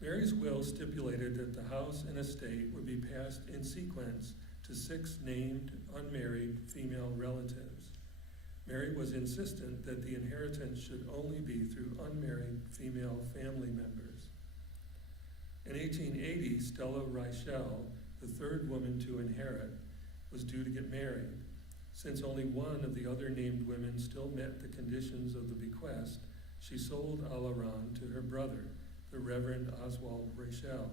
Mary's will stipulated that the house and estate would be passed in sequence to 6 named, unmarried female relatives. Mary was insistent that the inheritance should only be through unmarried female family members. In 1880, Stella Reichel, the 3rd woman to inherit, was due to get married. Since only one of the other named women still met the conditions of the bequest, she sold Aleron to her brother, the Reverend Oswald Reichel.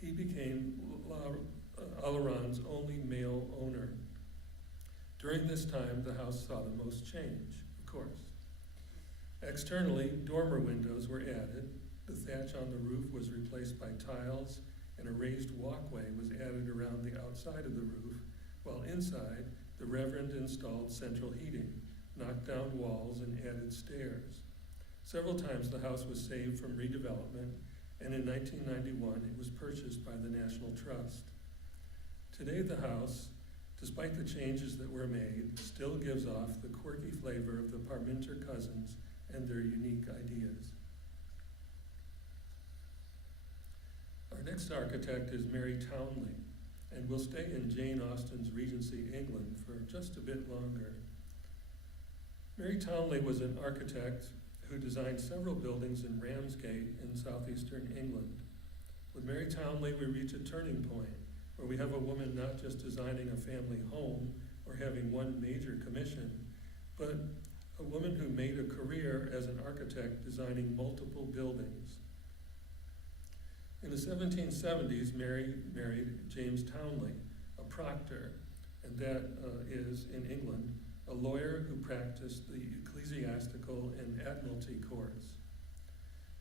He became Aleron's only male owner. During this time, the house saw the most change, of course. Externally, dormer windows were added, the thatch on the roof was replaced by tiles, and a raised walkway was added around the outside of the roof, while inside, the Reverend installed central heating, knocked down walls, and added stairs. Several times the house was saved from redevelopment, and in 1991 it was purchased by the National Trust. Today the house, despite the changes that were made, still gives off the quirky flavor of the Parmenter cousins and their unique ideas. Our next architect is Mary Townley, and will stay in Jane Austen's Regency, England, for just a bit longer. Mary Townley was an architect who designed several buildings in Ramsgate in southeastern England. With Mary Townley, we reach a turning point where we have a woman not just designing a family home or having one major commission, but a woman who made a career as an architect designing multiple buildings. In the 1770s, Mary married James Townley, a proctor, and that is, in England, a lawyer who practiced the ecclesiastical and admiralty courts.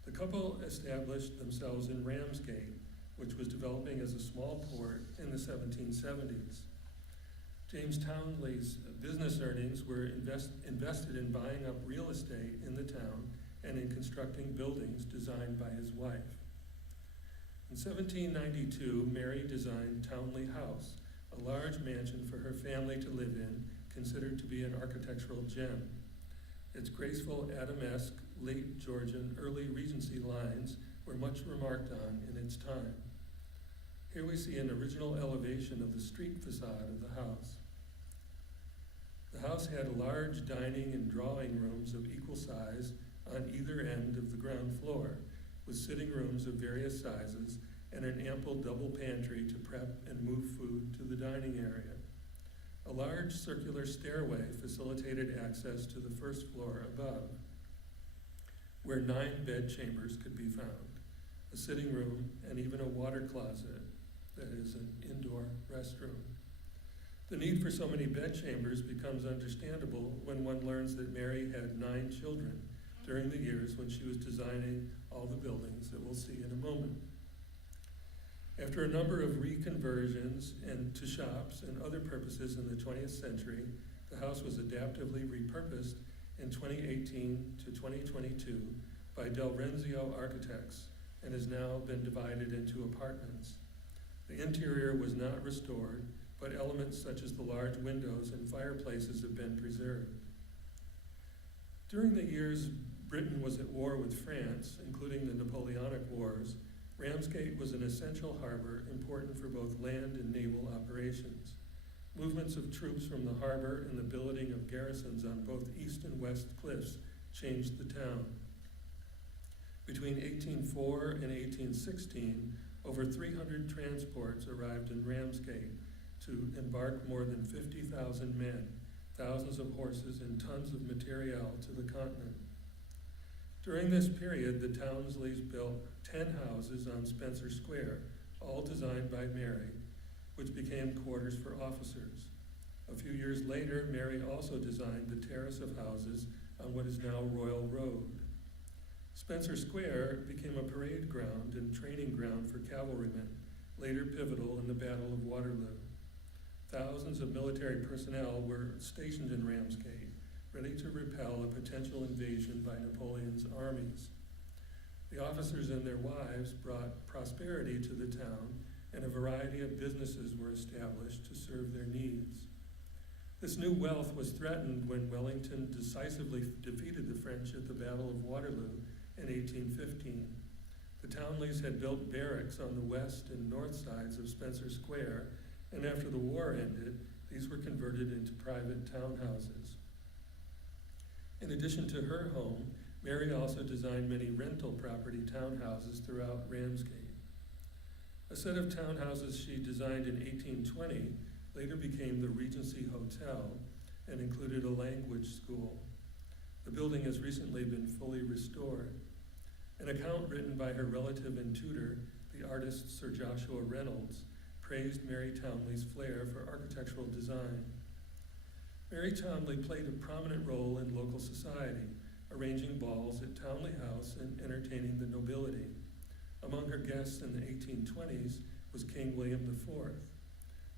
The couple established themselves in Ramsgate, which was developing as a small port in the 1770s. James Townley's business earnings were invested in buying up real estate in the town and in constructing buildings designed by his wife. In 1792, Mary designed Townley House, a large mansion for her family to live in, considered to be an architectural gem. Its graceful Adamesque, late Georgian, early Regency lines were much remarked on in its time. Here we see an original elevation of the street facade of the house. The house had large dining and drawing rooms of equal size on either end of the ground floor, with sitting rooms of various sizes and an ample double pantry to prep and move food to the dining area. A large circular stairway facilitated access to the first floor above, where 9 bed chambers could be found, a sitting room, and even a water closet, that is, an indoor restroom. The need for so many bed chambers becomes understandable when one learns that Mary had 9 children, during the years when she was designing all the buildings that we'll see in a moment. After a number of reconversions and to shops and other purposes in the 20th century, the house was adaptively repurposed in 2018 to 2022 by Del Renzio Architects and has now been divided into apartments. The interior was not restored, but elements such as the large windows and fireplaces have been preserved. During the years Britain was at war with France, including the Napoleonic Wars, Ramsgate was an essential harbor important for both land and naval operations. Movements of troops from the harbor and the billeting of garrisons on both east and west cliffs changed the town. Between 1804 and 1816, over 300 transports arrived in Ramsgate to embark more than 50,000 men, thousands of horses, and tons of material to the continent. During this period, the Townsleys built 10 houses on Spencer Square, all designed by Mary, which became quarters for officers. A few years later, Mary also designed the terrace of houses on what is now Royal Road. Spencer Square became a parade ground and training ground for cavalrymen, later pivotal in the Battle of Waterloo. Thousands of military personnel were stationed in Ramsgate, ready to repel a potential invasion by Napoleon's armies. The officers and their wives brought prosperity to the town, and a variety of businesses were established to serve their needs. This new wealth was threatened when Wellington decisively defeated the French at the Battle of Waterloo in 1815. The Townleys had built barracks on the west and north sides of Spencer Square, and after the war ended, these were converted into private townhouses. In addition to her home, Mary also designed many rental property townhouses throughout Ramsgate. A set of townhouses she designed in 1820 later became the Regency Hotel and included a language school. The building has recently been fully restored. An account written by her relative and tutor, the artist Sir Joshua Reynolds, praised Mary Townley's flair for architectural design. Mary Townley played a prominent role in local society, arranging balls at Townley House and entertaining the nobility. Among her guests in the 1820s was King William IV.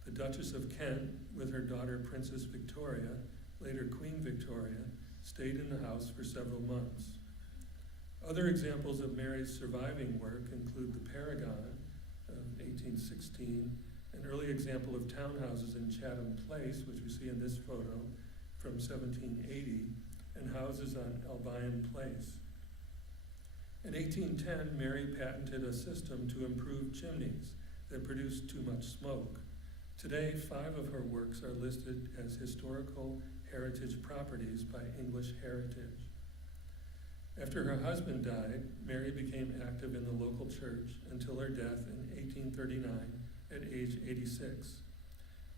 The Duchess of Kent, with her daughter Princess Victoria, later Queen Victoria, stayed in the house for several months. Other examples of Mary's surviving work include the Paragon of 1816, an early example of townhouses in Chatham Place, which we see in this photo, from 1780, and houses on Albion Place. In 1810, Mary patented a system to improve chimneys that produced too much smoke. Today, 5 of her works are listed as historical heritage properties by English Heritage. After her husband died, Mary became active in the local church until her death in 1839 at age 86.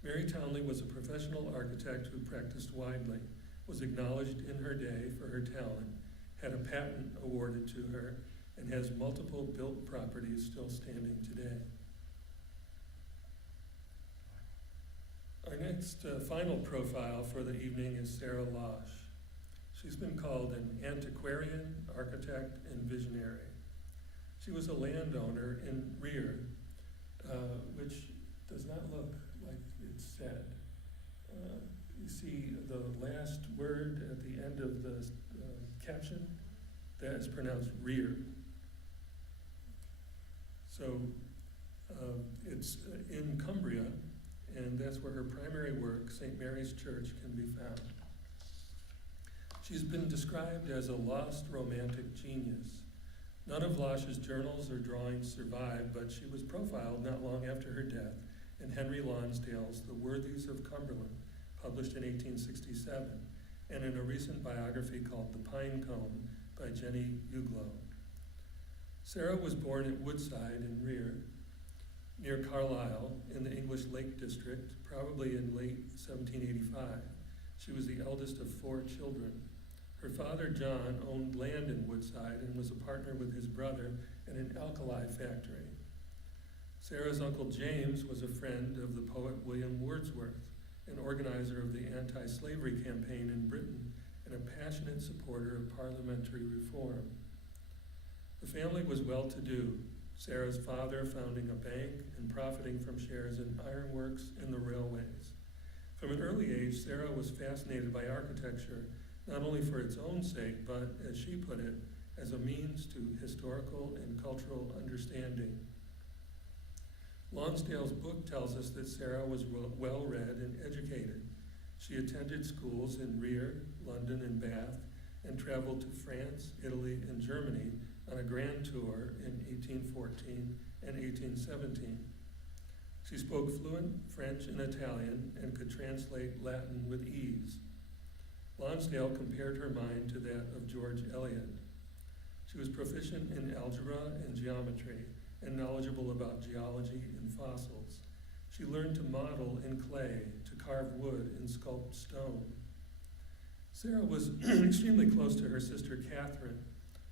Mary Townley was a professional architect who practiced widely, was acknowledged in her day for her talent, had a patent awarded to her, and has multiple built properties still standing today. Our next final profile for the evening is Sarah Losh. She's been called an antiquarian, architect, and visionary. She was a landowner in Rear, which does not look like it's said. You see the last word at the end of the caption, that is pronounced Rear. So it's in Cumbria, and that's where her primary work, St. Mary's Church, can be found. She's been described as a lost romantic genius. None of Losh's journals or drawings survive, but she was profiled not long after her death in Henry Lonsdale's The Worthies of Cumberland, published in 1867, and in a recent biography called The Pine Cone by Jenny Uglow. Sarah was born at Woodside in Rear, near Carlisle, in the English Lake District, probably in late 1785. She was the eldest of 4 children. Her father, John, owned land in Woodside and was a partner with his brother in an alkali factory. Sarah's uncle James was a friend of the poet William Wordsworth, an organizer of the anti-slavery campaign in Britain and a passionate supporter of parliamentary reform. The family was well-to-do, Sarah's father founding a bank and profiting from shares in ironworks and the railways. From an early age, Sarah was fascinated by architecture, not only for its own sake, but, as she put it, as a means to historical and cultural understanding. Lonsdale's book tells us that Sarah was well-read and educated. She attended schools in Rear, London, and Bath, and traveled to France, Italy, and Germany on a grand tour in 1814 and 1817. She spoke fluent French and Italian and could translate Latin with ease. Lonsdale compared her mind to that of George Eliot. She was proficient in algebra and geometry and knowledgeable about geology and fossils. She learned to model in clay, to carve wood and sculpt stone. Sarah was extremely close to her sister Catherine.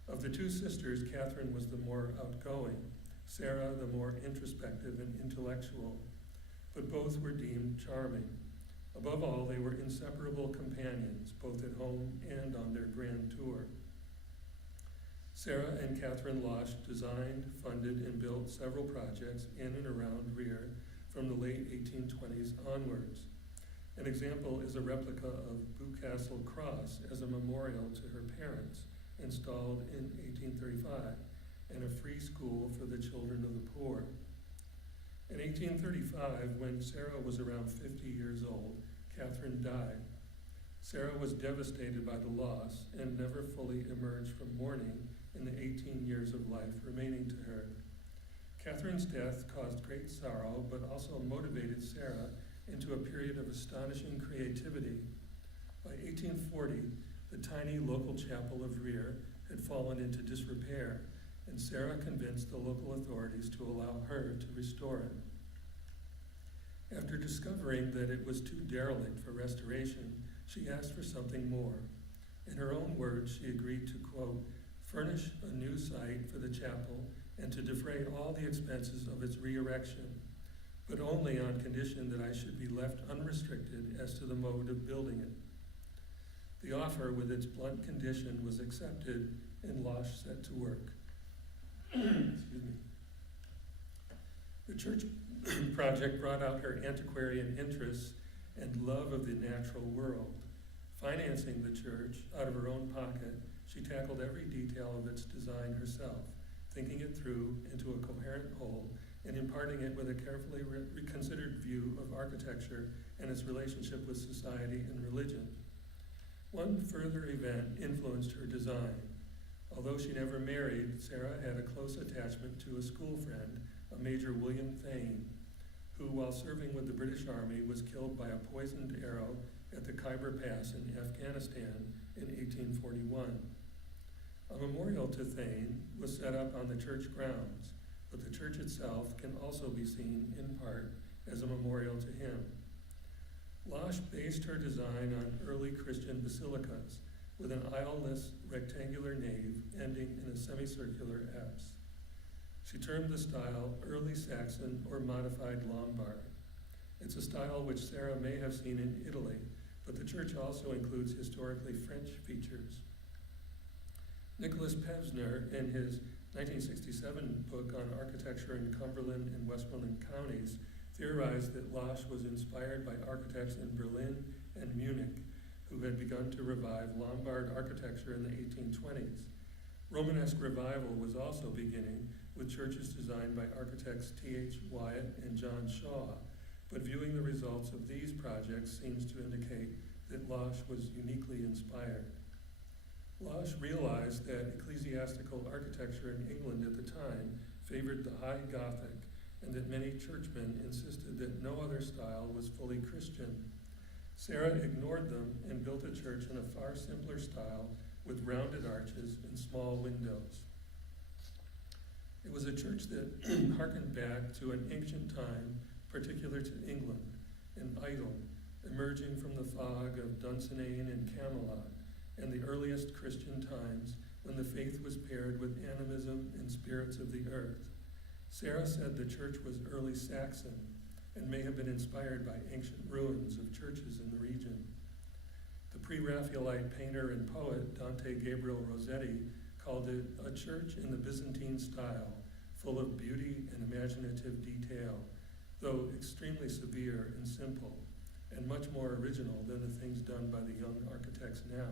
Of the two sisters, Catherine was the more outgoing, Sarah the more introspective and intellectual, but both were deemed charming. Above all, they were inseparable companions, both at home and on their grand tour. Sarah and Catherine Losh designed, funded, and built several projects in and around Rear from the late 1820s onwards. An example is a replica of Bewcastle Cross as a memorial to her parents, installed in 1835, and a free school for the children of the poor. In 1835, when Sarah was around 50 years old, Catherine died. Sarah was devastated by the loss and never fully emerged from mourning in the 18 years of life remaining to her. Catherine's death caused great sorrow, but also motivated Sarah into a period of astonishing creativity. By 1840, the tiny local chapel of Rear had fallen into disrepair, and Sarah convinced the local authorities to allow her to restore it. After discovering that it was too derelict for restoration, she asked for something more. In her own words, she agreed to, quote, furnish a new site for the chapel and to defray all the expenses of its re-erection, but only on condition that I should be left unrestricted as to the mode of building it. The offer, with its blunt condition, was accepted, and Losh set to work. Excuse me. The church project brought out her antiquarian interests and love of the natural world. Financing the church out of her own pocket, she tackled every detail of its design herself, thinking it through into a coherent whole and imparting it with a carefully reconsidered view of architecture and its relationship with society and religion. One further event influenced her design. Although she never married, Sarah had a close attachment to a school friend, a Major William Thane, who, while serving with the British Army, was killed by a poisoned arrow at the Khyber Pass in Afghanistan in 1841. A memorial to Thane was set up on the church grounds, but the church itself can also be seen in part as a memorial to him. Losh based her design on early Christian basilicas with an aisleless rectangular nave ending in a semicircular apse. She termed the style Early Saxon or Modified Lombard. It's a style which Sarah may have seen in Italy, but the church also includes historically French features. Nicholas Pevsner, in his 1967 book on architecture in Cumberland and Westmoreland counties, theorized that Losh was inspired by architects in Berlin and Munich, who had begun to revive Lombard architecture in the 1820s. Romanesque revival was also beginning, with churches designed by architects T.H. Wyatt and John Shaw, but viewing the results of these projects seems to indicate that Losh was uniquely inspired. Losh realized that ecclesiastical architecture in England at the time favored the high Gothic, and that many churchmen insisted that no other style was fully Christian. Sarah ignored them and built a church in a far simpler style with rounded arches and small windows. It was a church that harkened back to an ancient time particular to England, an idol emerging from the fog of Dunsinane and Camelot, and the earliest Christian times when the faith was paired with animism and spirits of the earth. Sarah said the church was early Saxon and may have been inspired by ancient ruins of churches in the region. The pre-Raphaelite painter and poet Dante Gabriel Rossetti called it a church in the Byzantine style, full of beauty and imaginative detail, though extremely severe and simple, and much more original than the things done by the young architects now.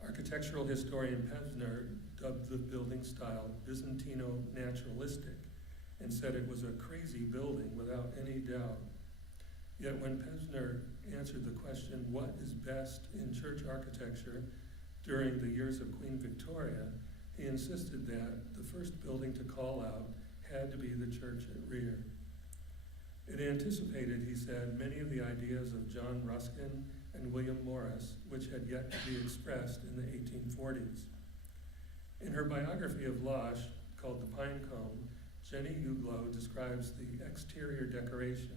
Architectural historian Pevsner dubbed the building style Byzantino naturalistic and said it was a crazy building without any doubt. Yet when Pevsner answered the question, what is best in church architecture during the years of Queen Victoria, he insisted that the first building to call out had to be the church at Rear. It anticipated, he said, many of the ideas of John Ruskin and William Morris, which had yet to be expressed in the 1840s. In her biography of Losh, called The Pinecone, Jenny Uglow describes the exterior decoration.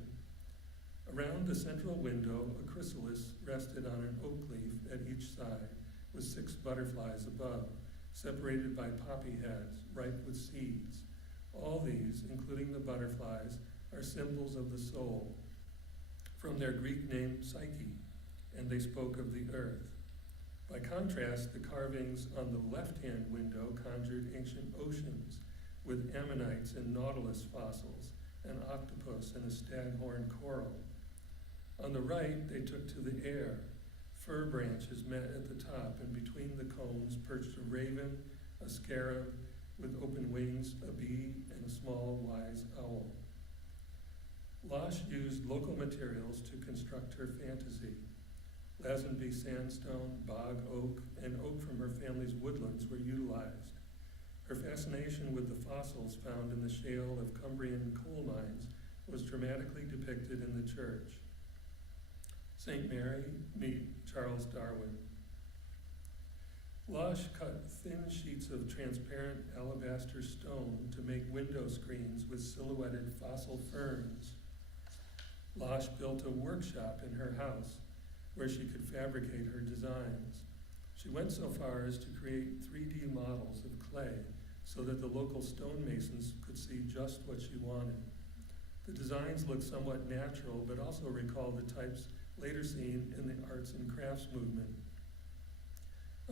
Around the central window, a chrysalis rested on an oak leaf at each side, with 6 butterflies above, separated by poppy heads, ripe with seeds. All these, including the butterflies, are symbols of the soul, from their Greek name Psyche, and they spoke of the earth. By contrast, the carvings on the left-hand window conjured ancient oceans, with ammonites and nautilus fossils, an octopus and a staghorn coral. On the right, they took to the air. Fir branches met at the top, and between the cones perched a raven, a scarab with open wings, a bee, and a small wise owl. Losh used local materials to construct her fantasy. Lazenby sandstone, bog oak, and oak from her family's woodlands were utilized. Her fascination with the fossils found in the shale of Cumbrian coal mines was dramatically depicted in the church. St. Mary, meet Charles Darwin. Losh cut thin sheets of transparent alabaster stone to make window screens with silhouetted fossil ferns. Losh built a workshop in her house where she could fabricate her designs. She went so far as to create 3D models of clay so that the local stonemasons could see just what she wanted. The designs looked somewhat natural, but also recalled the types later seen in the arts and crafts movement.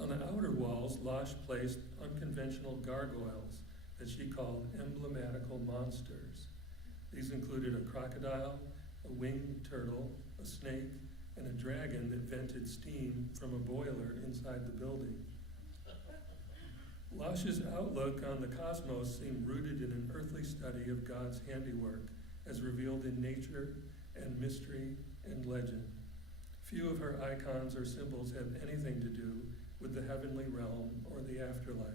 On the outer walls, Losh placed unconventional gargoyles that she called emblematical monsters. These included a crocodile, a winged turtle, a snake, and a dragon that vented steam from a boiler inside the building. Losh's outlook on the cosmos seemed rooted in an earthly study of God's handiwork as revealed in nature and mystery and legend. Few of her icons or symbols have anything to do with the heavenly realm or the afterlife.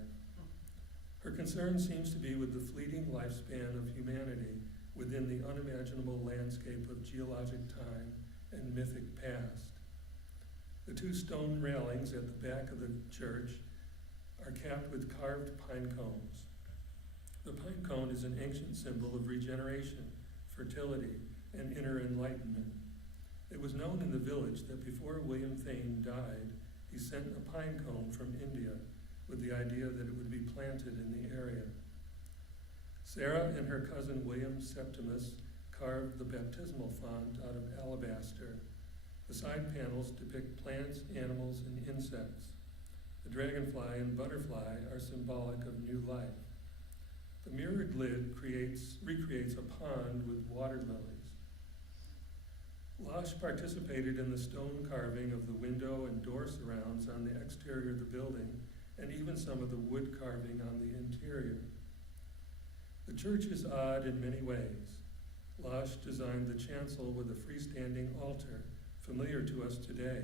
Her concern seems to be with the fleeting lifespan of humanity within the unimaginable landscape of geologic time and mythic past. The 2 stone railings at the back of the church are capped with carved pine cones. The pine cone is an ancient symbol of regeneration, fertility, and inner enlightenment. It was known in the village that before William Thane died, he sent a pine cone from India with the idea that it would be planted in the area. Sarah and her cousin William Septimus carved the baptismal font out of alabaster. The side panels depict plants, animals, and insects. The dragonfly and butterfly are symbolic of new life. The mirrored lid recreates a pond with water lilies. Losh participated in the stone carving of the window and door surrounds on the exterior of the building, and even some of the wood carving on the interior. The church is odd in many ways. Losh designed the chancel with a freestanding altar, familiar to us today,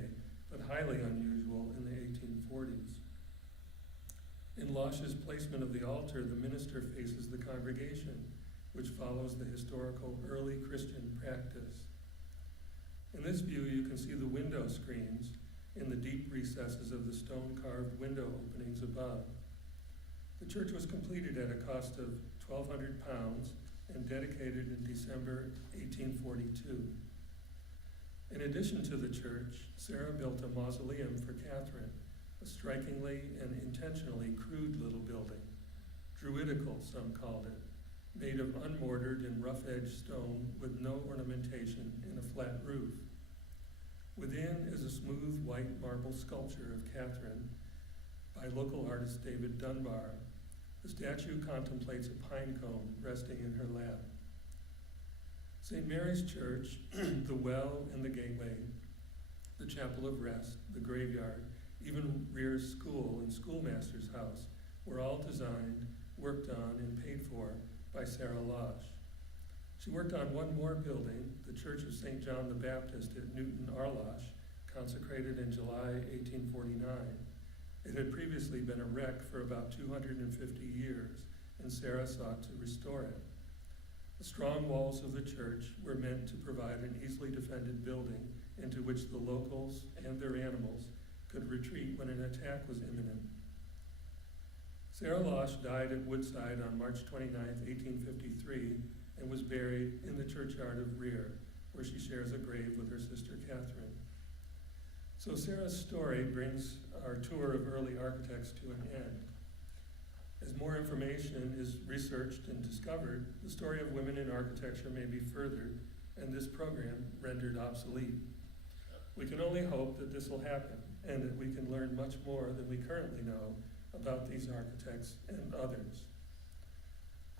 but highly unusual in the 1840s. In Losh's placement of the altar, the minister faces the congregation, which follows the historical early Christian practice. In this view, you can see the window screens in the deep recesses of the stone-carved window openings above. The church was completed at a cost of £1,200 and dedicated in December 1842. In addition to the church, Sarah built a mausoleum for Catherine, a strikingly and intentionally crude little building, druidical some called it, made of unmortared and rough-edged stone with no ornamentation and a flat roof. Within is a smooth white marble sculpture of Catherine by local artist David Dunbar. The statue contemplates a pine cone resting in her lap. St. Mary's Church, the well and the gateway, the chapel of rest, the graveyard, even Rear's school and schoolmaster's house were all designed, worked on, and paid for by Sarah Losh. She worked on one more building, the Church of St. John the Baptist at Newton-Arlosh, consecrated in July 1849. It had previously been a wreck for about 250 years, and Sarah sought to restore it. The strong walls of the church were meant to provide an easily defended building into which the locals and their animals could retreat when an attack was imminent. Sarah Losh died at Woodside on March 29, 1853, and was buried in the churchyard of Rear, where she shares a grave with her sister Catherine. So Sarah's story brings our tour of early architects to an end. As more information is researched and discovered, the story of women in architecture may be furthered and this program rendered obsolete. We can only hope that this will happen and that we can learn much more than we currently know about these architects and others.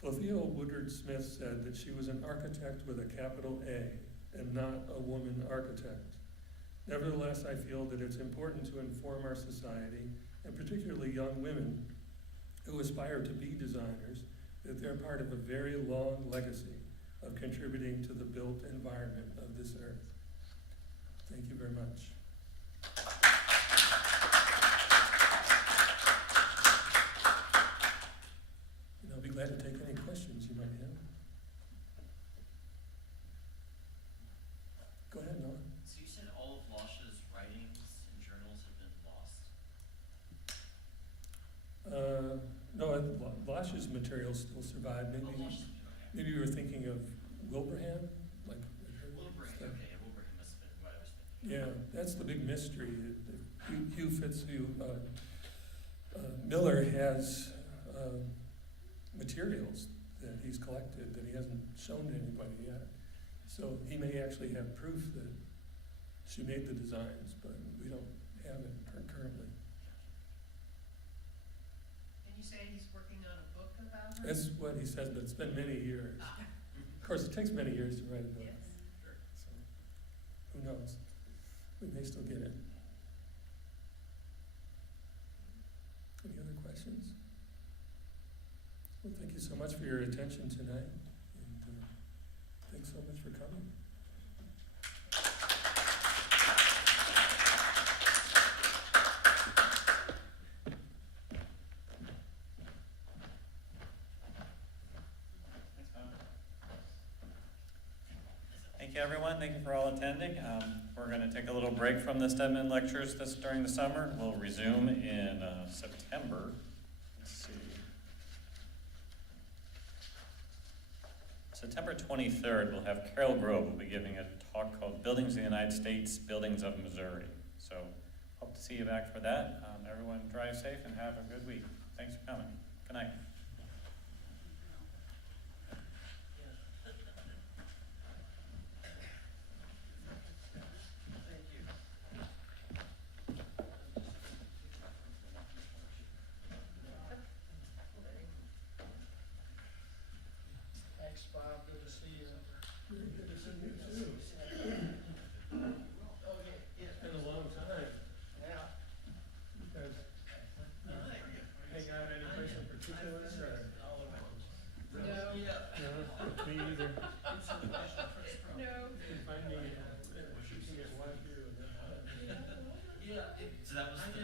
Clothea Woodard Smith said that she was an architect with a capital A and not a woman architect. Nevertheless, I feel that it's important to inform our society, and particularly young women who aspire to be designers, that they're part of a very long legacy of contributing to the built environment of this earth. Thank you very much. And I'll be glad to take any questions you might have. Go ahead, Noah. So you said all of Losh's writings and journals have been lost? No, Losh's materials still survive. Oh, Losh's, okay. Maybe you were thinking of Wilbraham, like Wilbraham, stuff. okay, Wilbraham must have been what I was thinking. Yeah, that's the big mystery. Hugh Miller has materials that he's collected that he hasn't shown to anybody yet. So he may actually have proof that she made the designs, but we don't have it currently. And you say he's working on a book about her? That's what he says, but it's been many years. Of course, it takes many years to write a book. Yes. So who knows? We may still get it. Any other questions? Well, thank you so much for your attention tonight, and thanks so much for coming. Thank you, everyone. Thank you for all attending. We're going to take a little break from the Steedman lectures during the summer. We'll resume in September. Let's see. September 23rd, we'll have Carol Grove will be giving a talk called Buildings of the United States, Buildings of Missouri. So hope to see you back for that. Everyone drive safe and have a good week. Thanks for coming. Good night. Thanks, Bob, good to see you. Very good to see you too. Oh, yeah, It's been a long time. yeah. You guys hang out any place in particular, or? No, No, me either. no. You can find me, you can get one here. So that was the